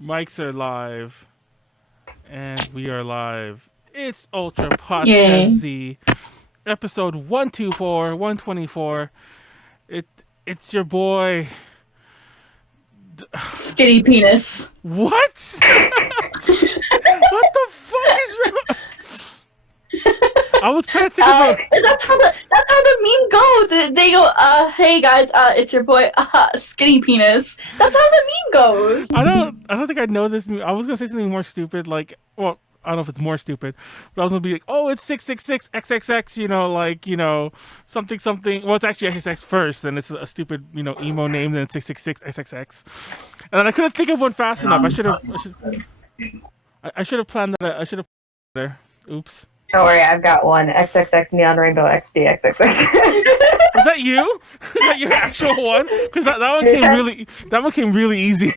Mics are live, and we are live. It's Ultra Podcast Yay. Z, episode 124, 124. It's your boy. Skinny penis. What? What the fuck is wrong? I was trying to think of That's how the meme goes. They go, hey guys, it's your boy, skinny penis. That's how the meme goes. I don't think I know this. I was gonna say something more stupid, like, well, I don't know if it's more stupid, but I was gonna be like, oh, it's 666 XXX, something something. Well, it's actually XXX first, then it's a stupid, emo name, then it's 666 XXX, and then I couldn't think of one fast enough. I should have planned that. I should have there. Oops. Don't worry, I've got one. XXX Neon Rainbow XD XXX. Was that you? Is that your actual one? Because that one came really easy.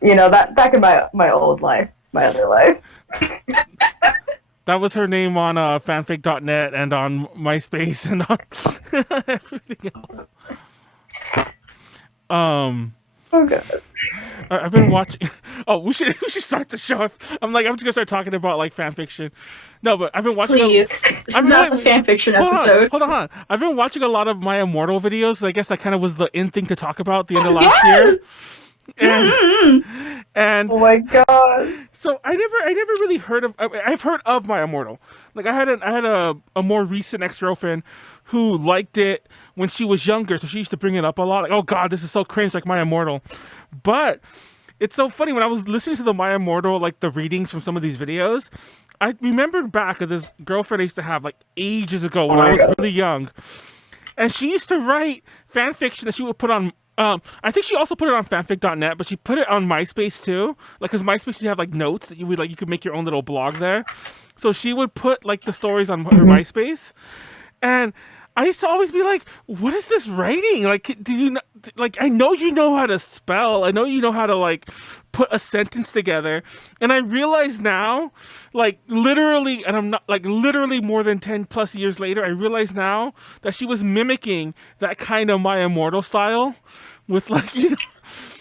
That back in my old life, my other life. That was her name on fanfic.net and on MySpace and on everything else. Oh god. I've been watching. Oh, we should start the show. I'm just gonna start talking about like fan fiction. No, but I've been watching. Please, this is not a fan fiction episode. Hold on. I've been watching a lot of My Immortal videos. I guess that kind of was the in thing to talk about at the end of last year. And Oh my gosh. so I never really heard of. I've heard of My Immortal. Like I had a more recent ex-girlfriend who liked it when she was younger, so she used to bring it up a lot. Like, oh god, this is so cringe, like My Immortal. But it's so funny when I was listening to the My Immortal, like the readings from some of these videos. I remembered back of this girlfriend I used to have like ages ago when I was really young, and she used to write fan fiction that she would put on. I think she also put it on fanfic.net, but she put it on MySpace too. Like, cause MySpace you have like notes that you could make your own little blog there. So she would put like the stories on her MySpace, and I used to always be like, "What is this writing? Like, do you like? I know you know how to spell. I know you know how to like put a sentence together." And I realize now, like literally, and I'm not like literally more than 10 plus years later, I realize now that she was mimicking that kind of My Immortal style, with like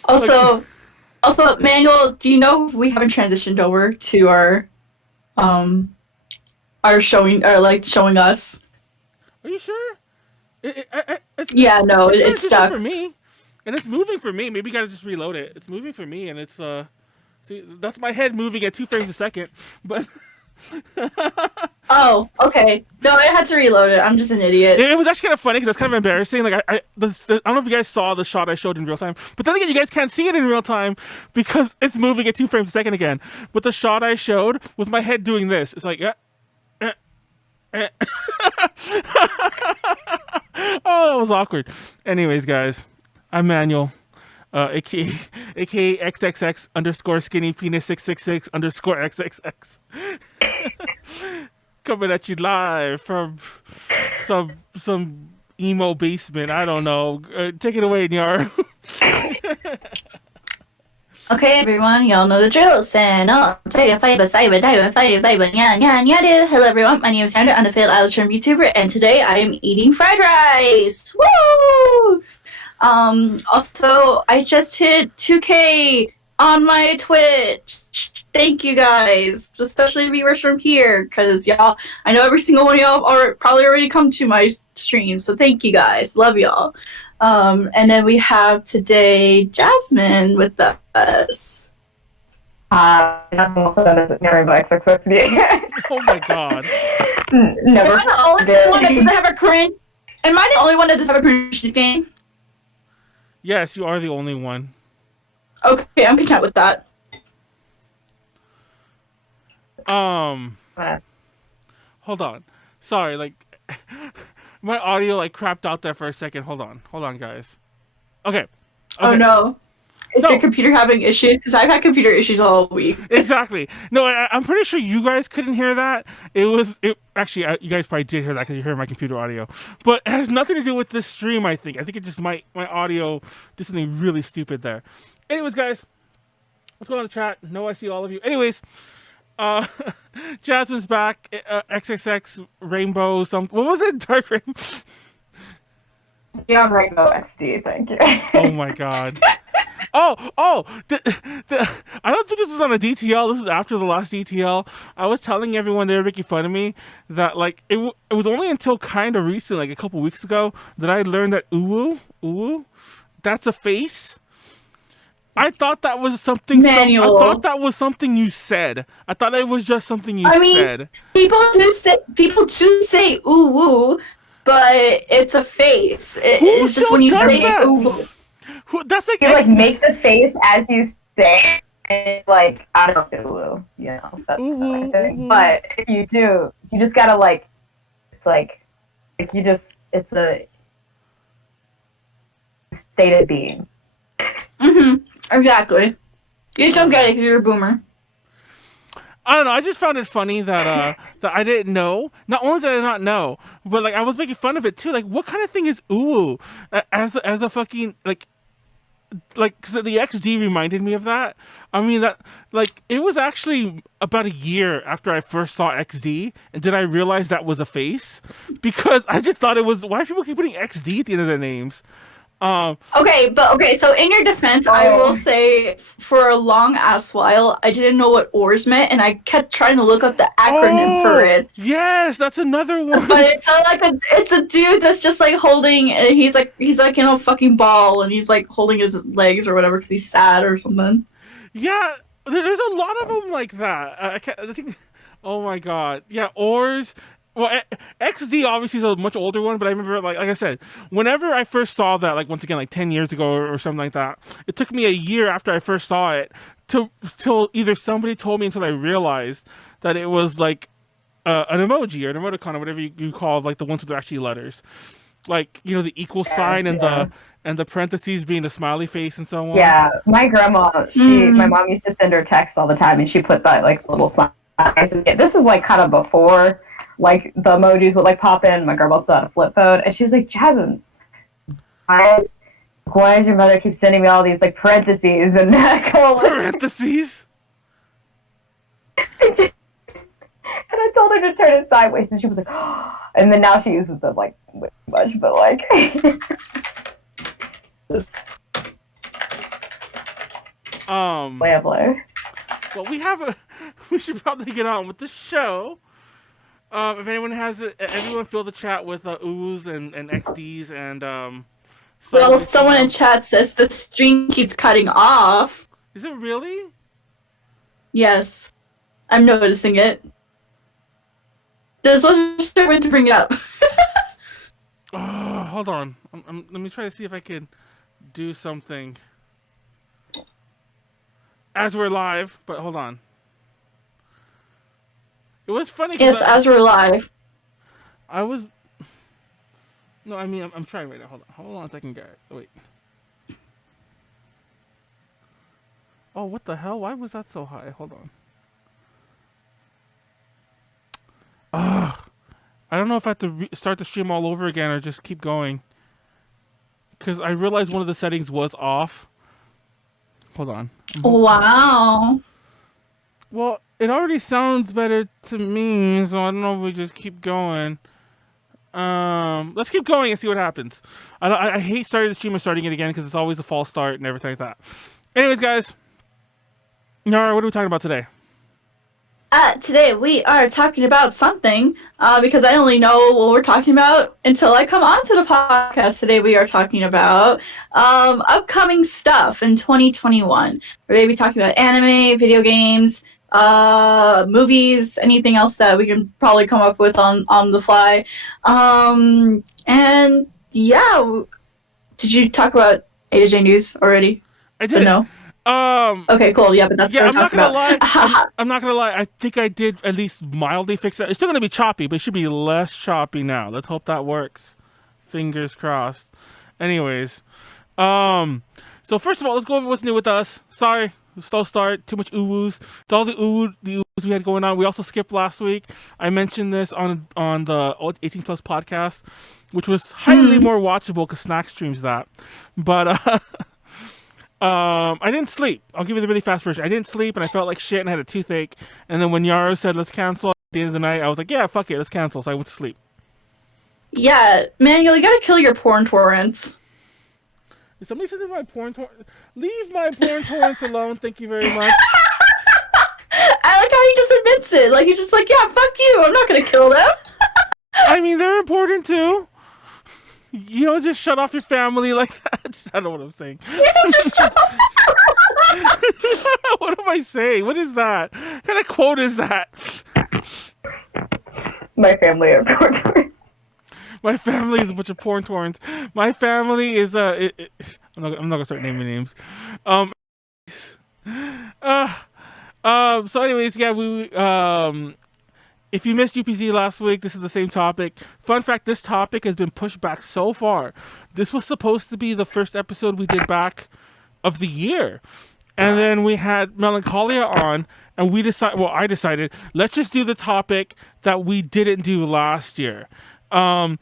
Also, Manuel, do you know we haven't transitioned over to our showing us? Are you sure? Yeah, no, it's stuck for me, and it's moving for me. Maybe you gotta just reload it. It's moving for me, and it's see, that's my head moving at 2 frames a second. But Oh, okay. No, I had to reload it. I'm just an idiot. it was actually kind of funny because it's kind of embarrassing. Like I don't know if you guys saw the shot I showed in real time, but then again, you guys can't see it in real time because it's moving at 2 frames a second again. But the shot I showed was my head doing this. It's like oh, that was awkward. Anyways, guys, I'm Manuel, aka XXX underscore skinny penis 666 underscore XXX. Coming at you live from some emo basement. I don't know. Take it away, Nyaru. Okay, everyone, y'all know the drill. Send up, take a favor, save a dive, Nyaru. Hello, everyone. My name is Nyaru. I'm the failed Irish VTuber, and today I am eating fried rice. Woo! Also, I just hit 2K on my Twitch. Thank you guys, especially viewers from here, because y'all, I know every single one of y'all are probably already come to my stream, so thank you guys. Love y'all. And then we have today Jasmine with us. Jasmine also done it Neon Rainbow XXX. Oh my god. Never. Am I the only one that doesn't have a cringe? Am I the only one that doesn't have a cringe game? Yes, you are the only one. Okay, I'm content with that. Hold on. Sorry, like my audio like crapped out there for a second. Hold on, guys. Okay. Oh no. Is your computer having issues? Because I've had computer issues all week. Exactly. No, I'm pretty sure you guys couldn't hear that. Actually, you guys probably did hear that because you heard my computer audio. But it has nothing to do with this stream, I think. I think it just my audio did something really stupid there. Anyways, guys, what's going on in the chat? No, I see all of you. Anyways, Jasmine's back. XXX Rainbow. What was it? Dark Rainbow. Neon Rainbow XD, thank you. Oh my god. I don't think this is on a DTL. This is after the last DTL. I was telling everyone they were making fun of me that like it was only until kind of recent, like a couple weeks ago, that I learned that uwu, that's a face. I thought that was something. Manuel. I thought that was something you said. I thought it was just something you said. People do say ooh woo, but it's a face. It's just when you say ooh woo. That's like You like make the face as you say, and it's like I don't know, you know, that's what I think. But if you do, you just gotta like, it's like you just, it's a state of being. Exactly. You just don't get it if you're a boomer. I don't know. I just found it funny that that I didn't know. Not only did I not know, but like I was making fun of it too. Like, what kind of thing is uwu as a fucking like cause the XD reminded me of that. I mean that like it was actually about a year after I first saw XD, and did I realize that was a face because I just thought it was. Why are people keep putting XD at the end of their names? Okay, so in your defense, I will say for a long ass while, I didn't know what oars meant, and I kept trying to look up the acronym for it. Yes, that's another one. But it's a dude that's just like holding, he's like in a fucking ball, and he's like holding his legs or whatever because he's sad or something. Yeah, there's a lot of them like that. I think, oh my god, yeah, oars. Well, XD obviously is a much older one, but I remember, like I said, whenever I first saw that, like once again, like 10 years ago or something like that, it took me a year after I first saw it till either somebody told me until I realized that it was like an emoji or an emoticon or whatever you call like the ones with actually letters, like you know the equal sign and the parentheses being the smiley face and so on. Yeah, my grandma, my mom used to send her text all the time, and she put that like little smile. This is like kind of before. Like the emojis would like pop in. My grandma still had a flip phone, and she was like, "Jasmine, why does your mother keep sending me all these like parentheses and parentheses?" And I told her to turn it sideways, and she was like, oh. And then now she uses them like way too much, but like. Way of life. Well, we should probably get on with the show. If anyone has it, everyone fill the chat with oohs and XDs and well, someone in chat says the stream keeps cutting off. Is it really? Yes, I'm noticing it. Just wasn't sure when to bring it up. Hold on. Let me try to see if I can do something as we're live. But hold on. It was funny. Yes, as we're live. I was. No, I mean I'm trying right now. Hold on a second, guys. Wait. Oh, what the hell? Why was that so high? Hold on. I don't know if I have to start the stream all over again or just keep going. Because I realized one of the settings was off. Hold on. Wow. Well, it already sounds better to me, so I don't know if we just keep going. Let's keep going and see what happens. I hate starting the stream and starting it again because it's always a false start and everything like that. Anyways, guys. Nyaru, what are we talking about today? Today we are talking about something, because I only know what we're talking about until I come onto the podcast. Today we are talking about upcoming stuff in 2021. We're going to be talking about anime, video games, movies, anything else that we can probably come up with on the fly. And yeah, did you talk about A to J News already? I did. No. Okay, cool. Yeah, but that's what I'm not gonna lie. about. I'm not gonna lie. I think I did at least mildly fix it. It's still gonna be choppy, but it should be less choppy now. Let's hope that works. Fingers crossed. Anyways, so first of all, let's go over what's new with us. Sorry, slow start. Too much uwus. It's all the uwus we had going on. We also skipped last week. I mentioned this on the 18 Plus podcast, which was highly more watchable because Snack streams that. But I didn't sleep. I'll give you the really fast version. I didn't sleep and I felt like shit and I had a toothache. And then when Nyaru said let's cancel at the end of the night, I was like, yeah, fuck it, let's cancel. So I went to sleep. Yeah, Manuel, you gotta kill your porn torrents. Is somebody sending my porn torrent? Leave my porn torrents alone. Thank you very much. I like how he just admits it. Like, he's just like, yeah, fuck you. I'm not going to kill them. I mean, they're important too. You don't just shut off your family like that. I don't know what I'm saying. You don't just shut up. What am I saying? What is that? What kind of quote is that? My family are porn. My family is a bunch of porn torrents. My family is I'm not gonna start naming names. So anyways, yeah, we if you missed UPZ last week, this is the same topic. Fun fact, this topic has been pushed back so far. This was supposed to be the first episode we did back of the year. And then we had Melancholiaah on, and I decided, let's just do the topic that we didn't do last year. So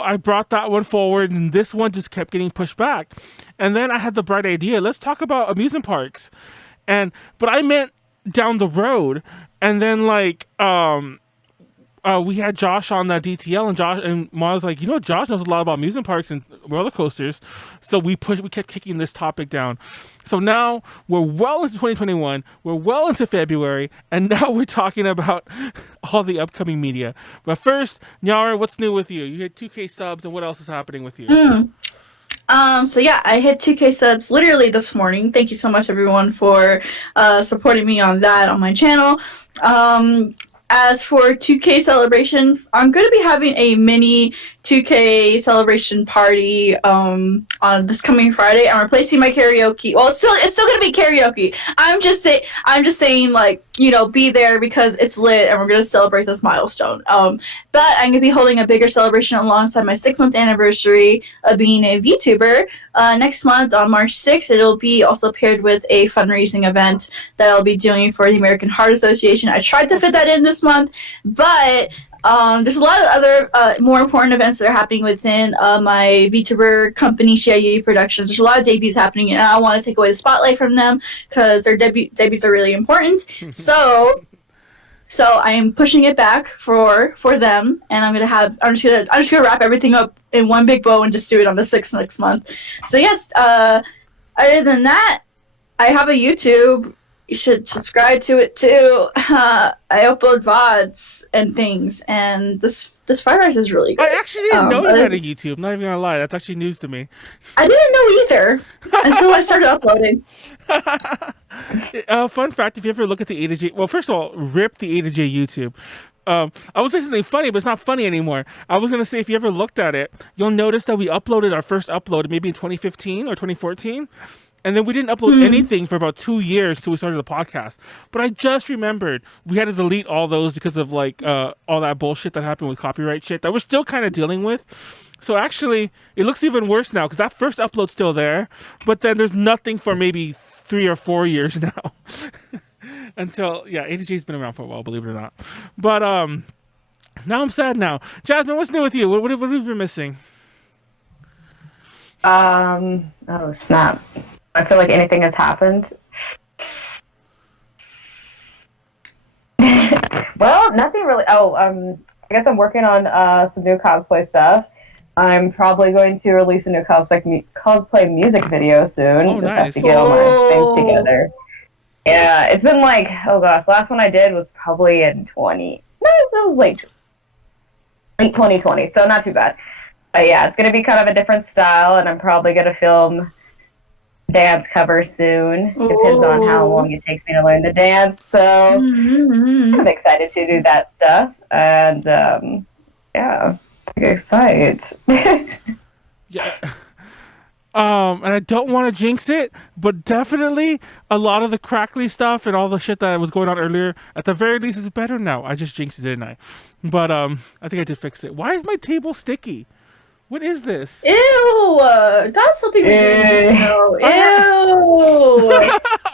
I brought that one forward, and this one just kept getting pushed back. And then I had the bright idea, let's talk about amusement parks. But I meant down the road, and then we had Josh on that DTL, and Ma was like, Josh knows a lot about amusement parks and roller coasters, so we kept kicking this topic down. So now we're well into 2021, we're well into February, and now we're talking about all the upcoming media. But first, Nyaru, what's new with you? You hit 2K subs, and what else is happening with you? So yeah, I hit 2K subs literally this morning. Thank you so much, everyone, for supporting me on that on my channel. As for 2K celebration, I'm going to be having a mini 2K celebration party on this coming Friday. I'm replacing my karaoke. Well, it's still going to be karaoke. I'm just saying, like, be there because it's lit and we're going to celebrate this milestone. But I'm going to be holding a bigger celebration alongside my 6-month anniversary of being a VTuber. Next month on March 6th, it'll be also paired with a fundraising event that I'll be doing for the American Heart Association. I tried to fit that in this month, but there's a lot of other more important events that are happening within my VTuber company, Shaky Productions. There's a lot of debuts happening, and I don't want to take away the spotlight from them because their debuts are really important. So I am pushing it back for them, and I'm just gonna wrap everything up in one big bow and just do it on the 6th next month. So yes, other than that, I have a YouTube. You should subscribe to it too. I upload VODs and things, and this fried rice is really good. I actually didn't know you had a YouTube. Not even gonna lie, that's actually news to me. I didn't know either until I started uploading. Fun fact: if you ever look at the A to J, well, first of all, rip the A to J YouTube. I was saying something funny, but it's not funny anymore. I was gonna say if you ever looked at it, you'll notice that we uploaded our first upload maybe in 2015 or 2014. And then we didn't upload anything for about 2 years till we started the podcast. But I just remembered we had to delete all those because of all that bullshit that happened with copyright shit that we're still kind of dealing with. So actually, it looks even worse now because that first upload's still there, but then there's nothing for maybe 3 or 4 years now. Until A2J's been around for a while, believe it or not. But now I'm sad now. Jasmine, what's new with you? What have you been missing? Oh snap. I feel like anything has happened. Well, nothing really. I guess I'm working on some new cosplay stuff. I'm probably going to release a new cosplay music video soon. Oh, nice. Have to get all my things together. Yeah, it's been like, oh gosh, last one I did was probably in it was late 2020, so not too bad. But yeah, it's going to be kind of a different style, and I'm probably going to film dance cover soon. Depends on how long it takes me to learn the dance. So I'm excited to do that stuff. And yeah, excited. Yeah. And I don't want to jinx it, but definitely a lot of the crackly stuff and all the shit that was going on earlier, at the very least, is better now. I just jinxed it, didn't I? But I think I did fix it. Why is my table sticky? What is this? Ew! That's something we didn't know. Ew!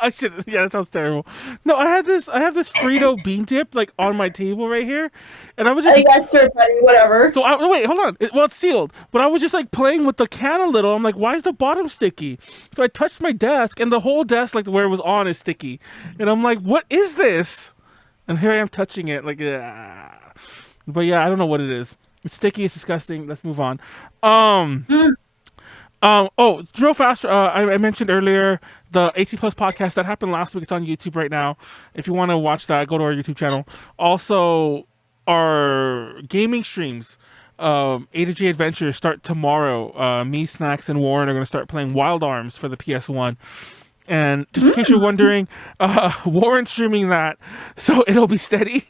I should. Yeah, that sounds terrible. No, I have this Frito bean dip on my table right here, and I was just. I got your buddy, whatever. So wait, hold on. It's sealed, but I was just playing with the can a little. I'm like, why is the bottom sticky? So I touched my desk, and the whole desk, where it was on, is sticky, and I'm like, what is this? And here I am touching it, but yeah, I don't know what it is. It's sticky. It's disgusting. Let's move on. Real fast. I mentioned earlier the 18 plus podcast that happened last week. It's on YouTube right now. If you want to watch that, go to our YouTube channel. Also, our gaming streams, A to G Adventures start tomorrow. Me, Snacks, and Warren are going to start playing Wild Arms for the PS1. And just in case you're wondering, Warren's streaming that, so it'll be steady.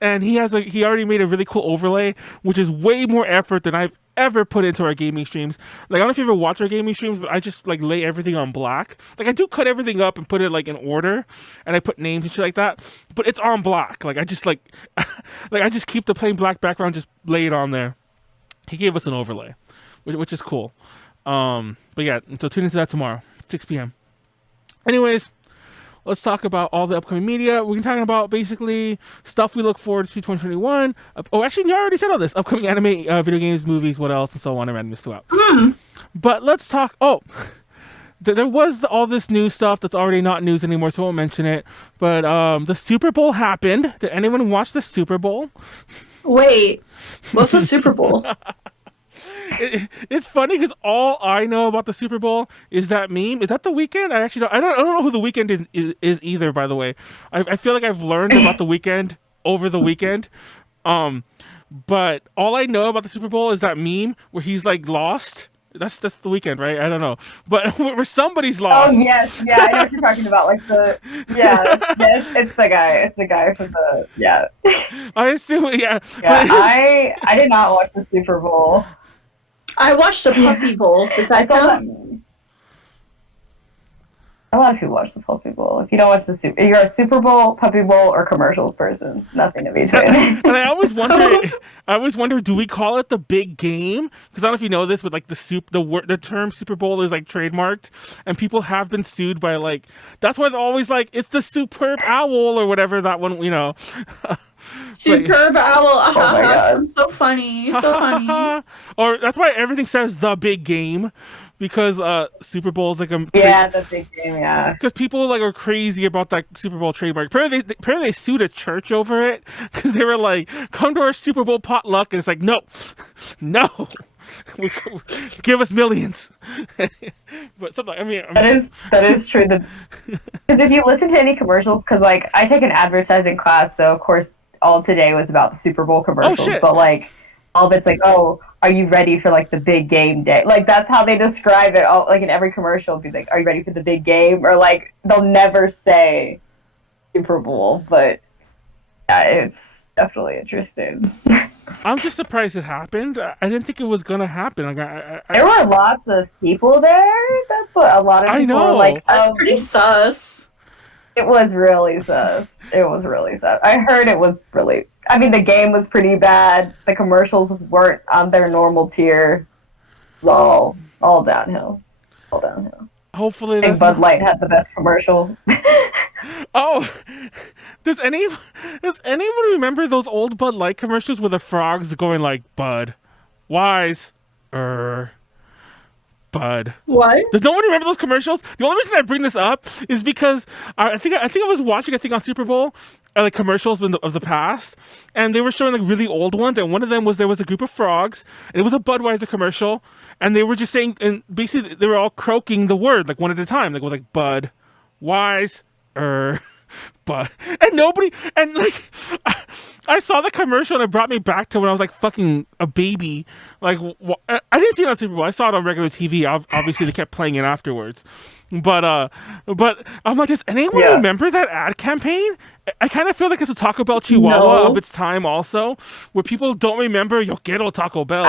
And he already made a really cool overlay, which is way more effort than I've ever put into our gaming streams. Like, I don't know if you ever watch our gaming streams, but I just like lay everything on black. Like, I do cut everything up and put it like in order, and I put names and shit like that. But it's on black. Like, I just like I just keep the plain black background, just lay it on there. He gave us an overlay, which is cool. But yeah, so tune into that tomorrow, 6 p.m. Anyways, let's talk about all the upcoming media. We're talking about basically stuff we look forward to 2021. Oh, actually, I already said all this. Upcoming anime, video games, movies, what else, and so on, and randomness throughout. But let's talk. Oh, there was all this news stuff that's already not news anymore, so I won't mention it. But the Super Bowl happened. Did anyone watch the Super Bowl? Wait, what's the Super Bowl? It's funny because all I know about the Super Bowl is that meme. Is that the Weeknd? I don't know who the Weeknd is either. By the way, I feel like I've learned about the Weeknd over the weekend. But all I know about the Super Bowl is that meme where he's like lost. That's the Weeknd, right? I don't know, but where somebody's lost. Oh yes, yeah, I know what you're talking about. Like it's the guy. It's the guy from the I assume, yeah. Yeah, I did not watch the Super Bowl. I watched the Puppy Bowl. Does that count? A lot of people watch the Puppy Bowl. If you don't watch you're a Super Bowl, Puppy Bowl, or commercials person. Nothing in between. And I always wonder, do we call it the big game? Because I don't know if you know this, but like the term Super Bowl is like trademarked, and people have been sued by like. That's why they're always like, it's the Superb Owl or whatever that one, you know. Superb Owl. Oh my god, so funny, so funny. Or that's why everything says the big game. Because Super Bowl is like a the big game, yeah. Because people like are crazy about that Super Bowl trademark. Apparently they sued a church over it because they were like, "Come to our Super Bowl potluck," and it's like, no, give us millions. But something. I mean, that is true. Because if you listen to any commercials, because like I take an advertising class, so of course all today was about the Super Bowl commercials. Oh, shit. But like all of it's like, oh, are you ready for like the big game day? Like that's how they describe it. All, like in every commercial, be like, are you ready for the big game? Or like they'll never say Super Bowl, but yeah, it's definitely interesting. I'm just surprised it happened. I didn't think it was gonna happen. Like there were lots of people there. That's what a lot of people I know. were like. That's pretty sus. It was really sus. It was really sus. I heard it was really. I mean, the game was pretty bad. The commercials weren't on their normal tier. It was all downhill. All downhill. Hopefully, I think Bud Light had the best commercial. Oh, does anyone remember those old Bud Light commercials with the frogs going like Bud, Wise, Bud? What? Does no one remember those commercials? The only reason I bring this up is because I think I was watching on Super Bowl like commercials of the past, and they were showing like really old ones, and one of them was there was a group of frogs, and it was a Budweiser commercial, and they were just saying, and basically they were all croaking the word like one at a time, like it was like Bud, Wise, Bud, and nobody, and like I saw the commercial and it brought me back to when I was like fucking a baby. Like I didn't see it on Super Bowl. I saw it on regular TV. Obviously, they kept playing it afterwards. But I'm like, does anyone remember that ad campaign? I kind of feel like it's a Taco Bell Chihuahua of its time, also, where people don't remember Yo Quiero Taco Bell.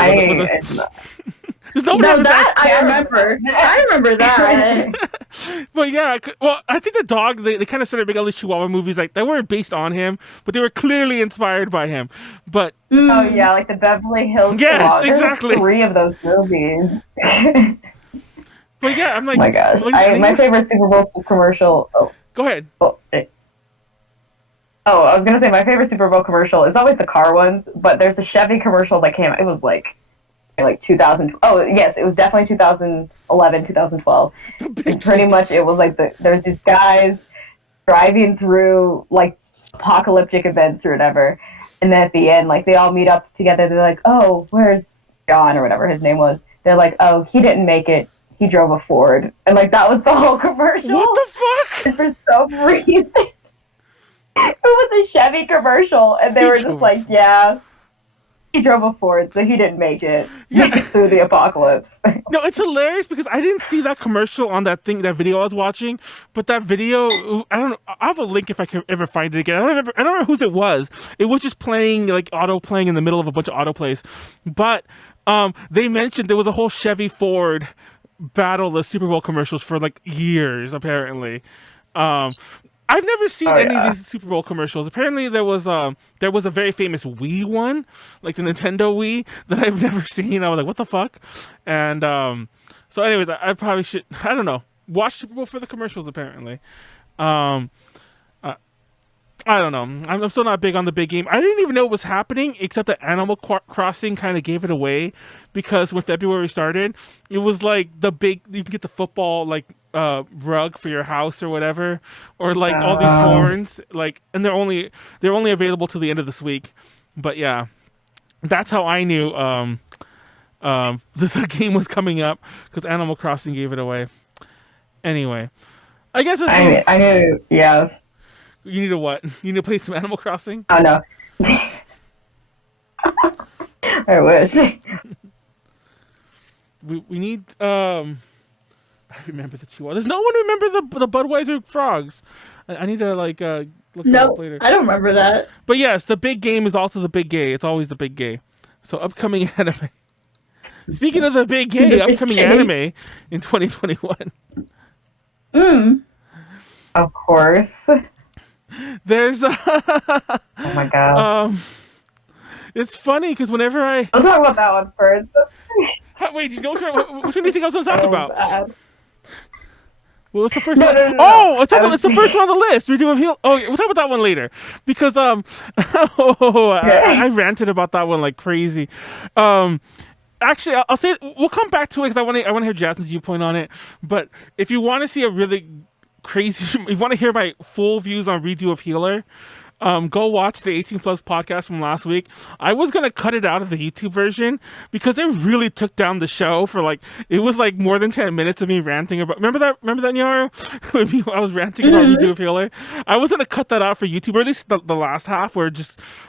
No, that I remember. I remember that. But yeah, well, I think the dog, they kind of started making all these Chihuahua movies like they weren't based on him, but they were clearly inspired by him. But oh yeah, like the Beverly Hills. Yes, Chihuahua. exactly. 3 of those movies. But yeah, I'm like, oh my gosh, my favorite Super Bowl commercial. Oh, go ahead. I was gonna say my favorite Super Bowl commercial is always the car ones, but there's a Chevy commercial that came. It was like 2000. Oh yes, it was definitely 2011, 2012. And pretty much it was like there's these guys driving through like apocalyptic events or whatever, and then at the end, like they all meet up together. They're like, oh, where's John or whatever his name was? They're like, oh, he didn't make it. he drove a Ford, and like that was the whole commercial. What the fuck? And for some reason, it was a Chevy commercial, and they were just like, "Yeah, he drove a Ford, so he didn't make it through the apocalypse." No, it's hilarious because I didn't see that commercial on that video I was watching, but that video, I don't know, I'll have a link if I can ever find it again. I don't remember whose it was. It was just playing, like auto playing in the middle of a bunch of autoplays. But they mentioned there was a whole Chevy Ford battle of Super Bowl commercials for like years, apparently. I've never seen any of these Super Bowl commercials. Apparently, there was a very famous Wii one, like the Nintendo Wii, that I've never seen. I was like, what the fuck? And so, anyways, I probably should, I don't know, watch Super Bowl for the commercials. Apparently, I don't know. I'm still not big on the big game. I didn't even know what was happening, except that Animal Crossing kind of gave it away, because when February started, it was like the big, you can get the football like rug for your house or whatever, or like all these horns, like, and they're only available till the end of this week. But yeah, that's how I knew the game was coming up, because Animal Crossing gave it away. Anyway, I guess I knew, yeah. You need to what? You need to play some Animal Crossing? Oh no. I wish. We need I remember the Chihuahua. There's no one to remember the Budweiser frogs. I need to like look it up later. I don't remember that. But yes, the big game is also the big gay. It's always the big gay. So upcoming anime. Speaking of the big gay, upcoming anime in 2021. Of course. There's oh my god. It's funny because whenever I'll talk about that one first. Wait, do you know which one do you think I was going to talk about? Bad. Well, what's the first one? No. It's the first one on the list. We do a heal. Oh, we'll talk about that one later, because I ranted about that one like crazy. Actually, I'll say we'll come back to it because I want to hear Jasmine's viewpoint on it. But if you want to see a really crazy, if you want to hear my full views on redo of Healer, go watch the 18 Plus podcast from last week. I was going to cut it out of the YouTube version because it really took down the show for like, it was like more than 10 minutes of me ranting about, remember that Nyaru? I was ranting about redo of Healer. I was going to cut that out for YouTube, or at least the last half, where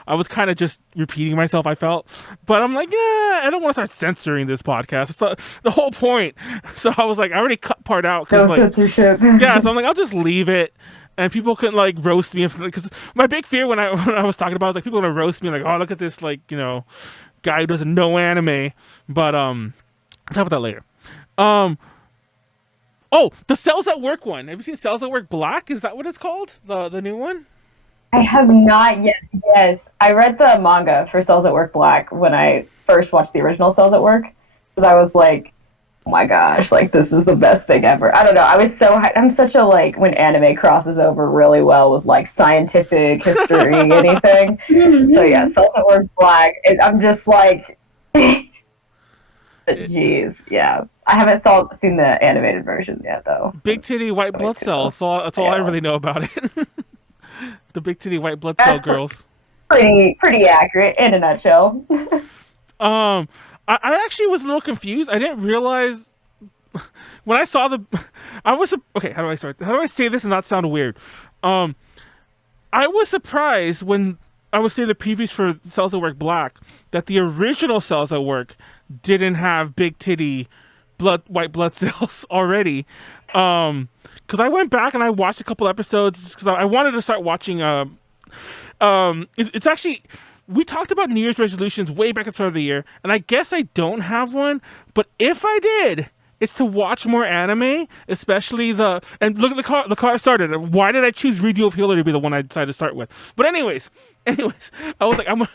I was kind of just repeating myself, I felt. But I'm like, yeah, I don't want to start censoring this podcast. It's the whole point. So I was like, I already cut part out. No censorship. Yeah, so I'm like, I'll just leave it. And people couldn't like roast me, because my big fear when I was talking about it was like people gonna roast me, like, oh, look at this, like, you know, guy who doesn't know anime. But I'll talk about that later. Oh, the Cells at Work one. Have you seen Cells at Work Black? Is that what it's called? The new one? I have not yet. Yes, I read the manga for Cells at Work Black when I first watched the original Cells at Work, because I was like, oh my gosh, like, this is the best thing ever. I don't know, I was so hyped. I'm such a, like, when anime crosses over really well with, like, scientific history, anything. So yeah, Cells at Work Black, I'm just like, jeez, yeah. I haven't seen the animated version yet, though. Big titty white blood cells. That's all I really know about it. The big titty white blood cell girls. Pretty accurate in a nutshell. I actually was a little confused. I didn't realize when I saw okay, how do I start? How do I say this and not sound weird? I was surprised when I was saying the previews for Cells at Work Black that the original Cells at Work didn't have big titty white blood cells already. Because I went back and I watched a couple episodes because I wanted to start watching. It's actually. We talked about New Year's resolutions way back at the start of the year, and I guess I don't have one, but if I did, it's to watch more anime, especially and look at the car I started. Why did I choose Redo of Healer to be the one I decided to start with? But anyways, I was like, I'm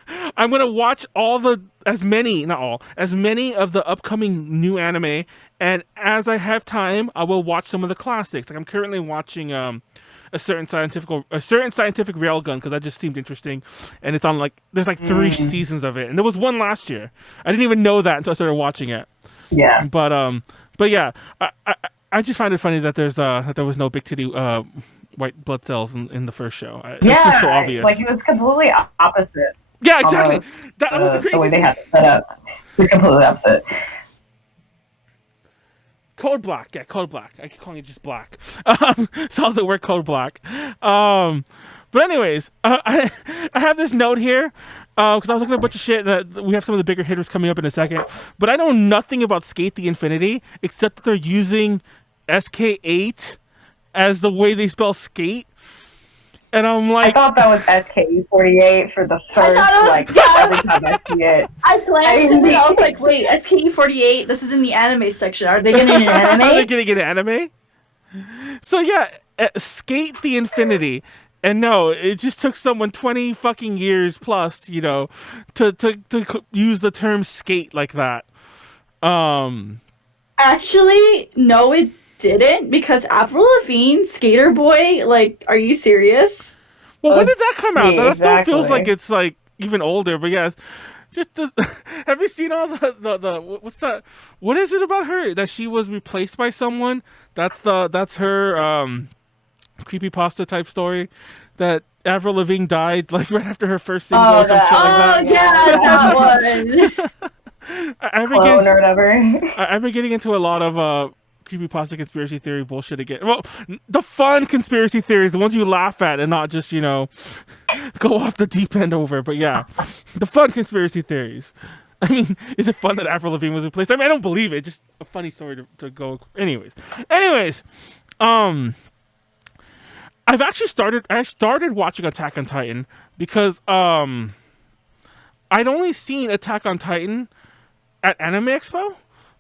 gonna watch as many of the upcoming new anime, and as I have time, I will watch some of the classics. Like I'm currently watching a certain scientific railgun, because that just seemed interesting, and it's on there's 3 seasons of it, and there was one last year. I didn't even know that until I started watching it. Yeah. But yeah, I just find it funny that that there was no big titty white blood cells in the first show. It's just so obvious. Like it was completely opposite. Yeah, exactly. That was the crazy way they had it set up. It was completely opposite. Code Black. Yeah, Code Black. I keep calling it just Black. So how's it work? Code Black. But anyways, I have this note here because I was looking at a bunch of shit. We have some of the bigger hitters coming up in a second. But I know nothing about Skate the Infinity except that they're using SK8 as the way they spell skate. And I'm like, I thought that was SKE48 for the first, every time I see it. I glanced at it, I was like, wait, SKE48, this is in the anime section. Are they getting an anime? Are they getting an anime? So yeah, Skate the Infinity. And no, it just took someone 20 fucking years plus, to use the term skate like that. Actually, no, it didn't, because Avril Lavigne, Skater Boy, like, are you serious? Well, when did that come out? Yeah, That still exactly. feels like it's like even older, but yes. Just have you seen all the what's that? What is it about her that she was replaced by someone? That's her creepypasta type story that Avril Lavigne died like right after her first single or some shit like that. Yeah, that one. Clone or whatever. I've been getting into a lot of creepypasta conspiracy theory bullshit again. Well, the fun conspiracy theories, the ones you laugh at and not just, go off the deep end over. But yeah, the fun conspiracy theories. I mean, is it fun that Avril Lavigne was replaced? I mean, I don't believe it. Just a funny story to go. Anyways, I started watching Attack on Titan because I'd only seen Attack on Titan at Anime Expo.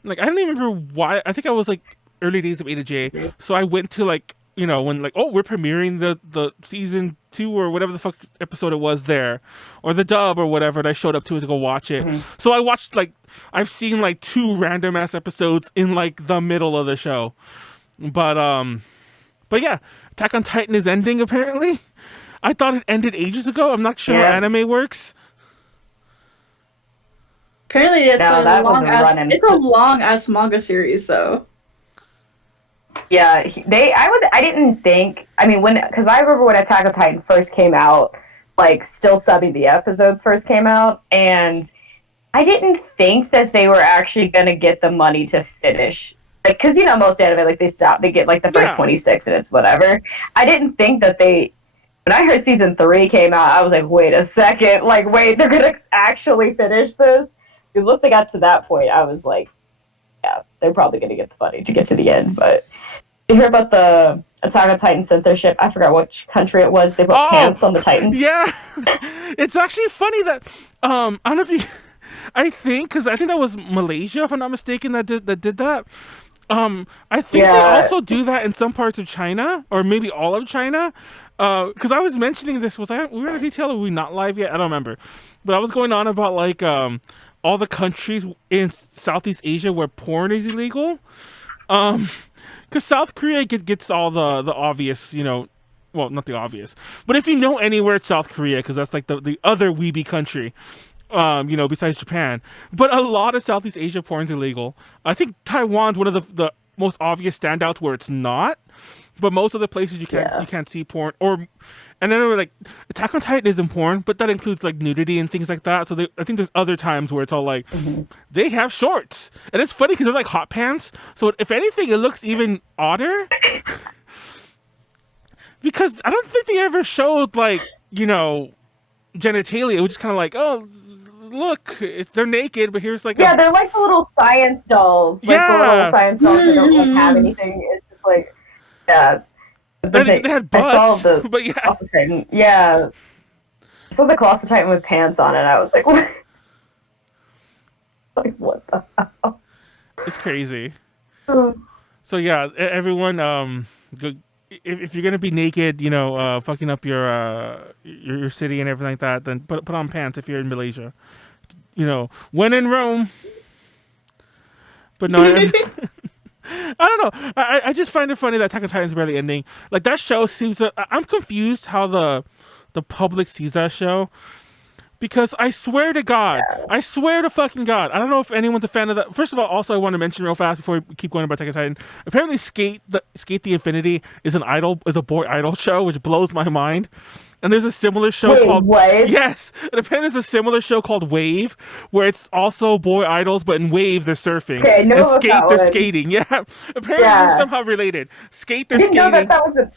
Like, I don't even remember why. I think I was like early days of A to J. So I went to when we're premiering the season 2 or whatever the fuck episode it was there, or the dub or whatever, and I showed up to go watch it. Mm-hmm. So I watched I've seen 2 random ass episodes in the middle of the show. But yeah, Attack on Titan is ending apparently. I thought it ended ages ago. I'm not sure how anime works. Apparently, it's a long ass manga series, though. Yeah, I didn't think. I mean, because I remember when Attack on Titan first came out, still subbing the episodes first came out, and I didn't think that they were actually gonna get the money to finish. Because most anime they get the first 26 and it's whatever. I didn't think that when I heard season 3 came out, I was like, wait a second, wait, they're gonna actually finish this. Because once they got to that point, I was like, yeah, they're probably going to get the money to get to the end. But you hear about the Attack on Titan censorship? I forgot which country it was. They put pants on the Titans. Yeah. It's actually funny that, I don't know if you, I think that was Malaysia, if I'm not mistaken, that did that. I think they also do that in some parts of China, or maybe all of China. Because I was mentioning this, we were in a detail, or were we not live yet? I don't remember. But I was going on about all the countries in Southeast Asia where porn is illegal. Because South Korea gets all the obvious, well, not the obvious, but if you know anywhere it's South Korea, because that's the other weeby country, besides Japan. But a lot of Southeast Asia porn's illegal. I think Taiwan's one of the most obvious standouts where it's not. But most of the places you can't see porn, and then we're Attack on Titan isn't porn, but that includes nudity and things like that. So I think there's other times where it's all they have shorts, and it's funny because they're hot pants. So if anything, it looks even odder because I don't think they ever showed genitalia. It was just kind of oh, look, they're naked, but here's they're the little science dolls, the little science dolls that don't have anything. It's just yeah, they had butts, I saw but yeah. Colossal Titan. Yeah, I saw the Colossal Titan with pants on it. I was like, what? What the hell? It's crazy. So yeah, everyone, if you're gonna be naked, fucking up your city and everything like that, then put on pants if you're in Malaysia. When in Rome. But no. I don't know. I just find it funny that Attack on Titan is barely ending. That show seems to... I'm confused how the public sees that show. because I swear to God, I swear to fucking God, I don't know if anyone's a fan of that. First of all, also I want to mention real fast before we keep going about Attack on Titan. Apparently, Skate the Infinity is a boy idol show, which blows my mind. And there's a similar show called what? Yes, and apparently there's a similar show called Wave, where it's also boy idols, but in Wave they're surfing. Okay, no, and Skate they're one. skating. Yeah, apparently they're somehow related. Skate they're skating. I didn't know that was a.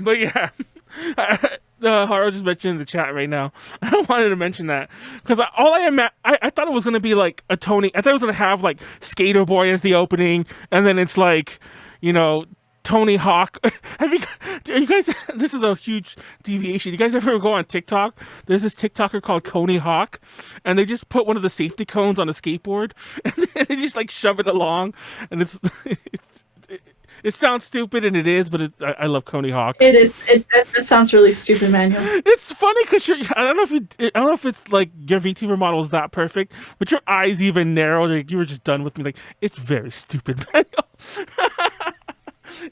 But yeah, Haro just mentioned in the chat right now. I wanted to mention that because I thought it was gonna be like a Tony. I thought it was gonna have like Skater Boy as the opening, and then it's like, you know, Tony Hawk. You guys? This is a huge deviation. You guys ever go on TikTok? There's this TikToker called Tony Hawk, and they just put one of the safety cones on a skateboard, and they just like shove it along, and it sounds stupid, and it is, but I love Tony Hawk. It is. That sounds really stupid, Manuel. It's funny because I don't know if it's like your VTuber model is that perfect, but your eyes even narrowed. Like you were just done with me. Like it's very stupid, Manuel.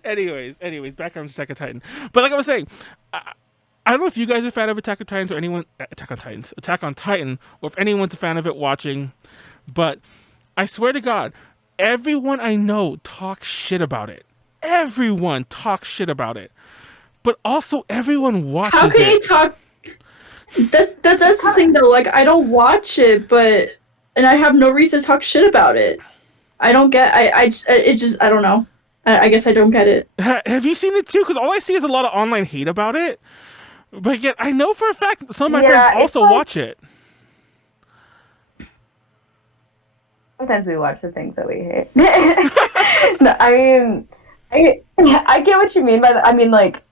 Anyways, back on Attack on Titan. But like I was saying, I don't know if you guys are a fan of Attack on Titans or anyone Attack on Titan, or if anyone's a fan of it watching. But I swear to God, everyone I know talks shit about it. Everyone talks shit about it. But also everyone watches it. How can you talk? That's the thing though. Like I don't watch it, and I have no reason to talk shit about it. I don't get. I don't know. I guess I don't get it. Have you seen it too? Because all I see is a lot of online hate about it. But yet, I know for a fact some of my friends also watch it. Sometimes we watch the things that we hate. No, I mean, I get what you mean by that. I mean, like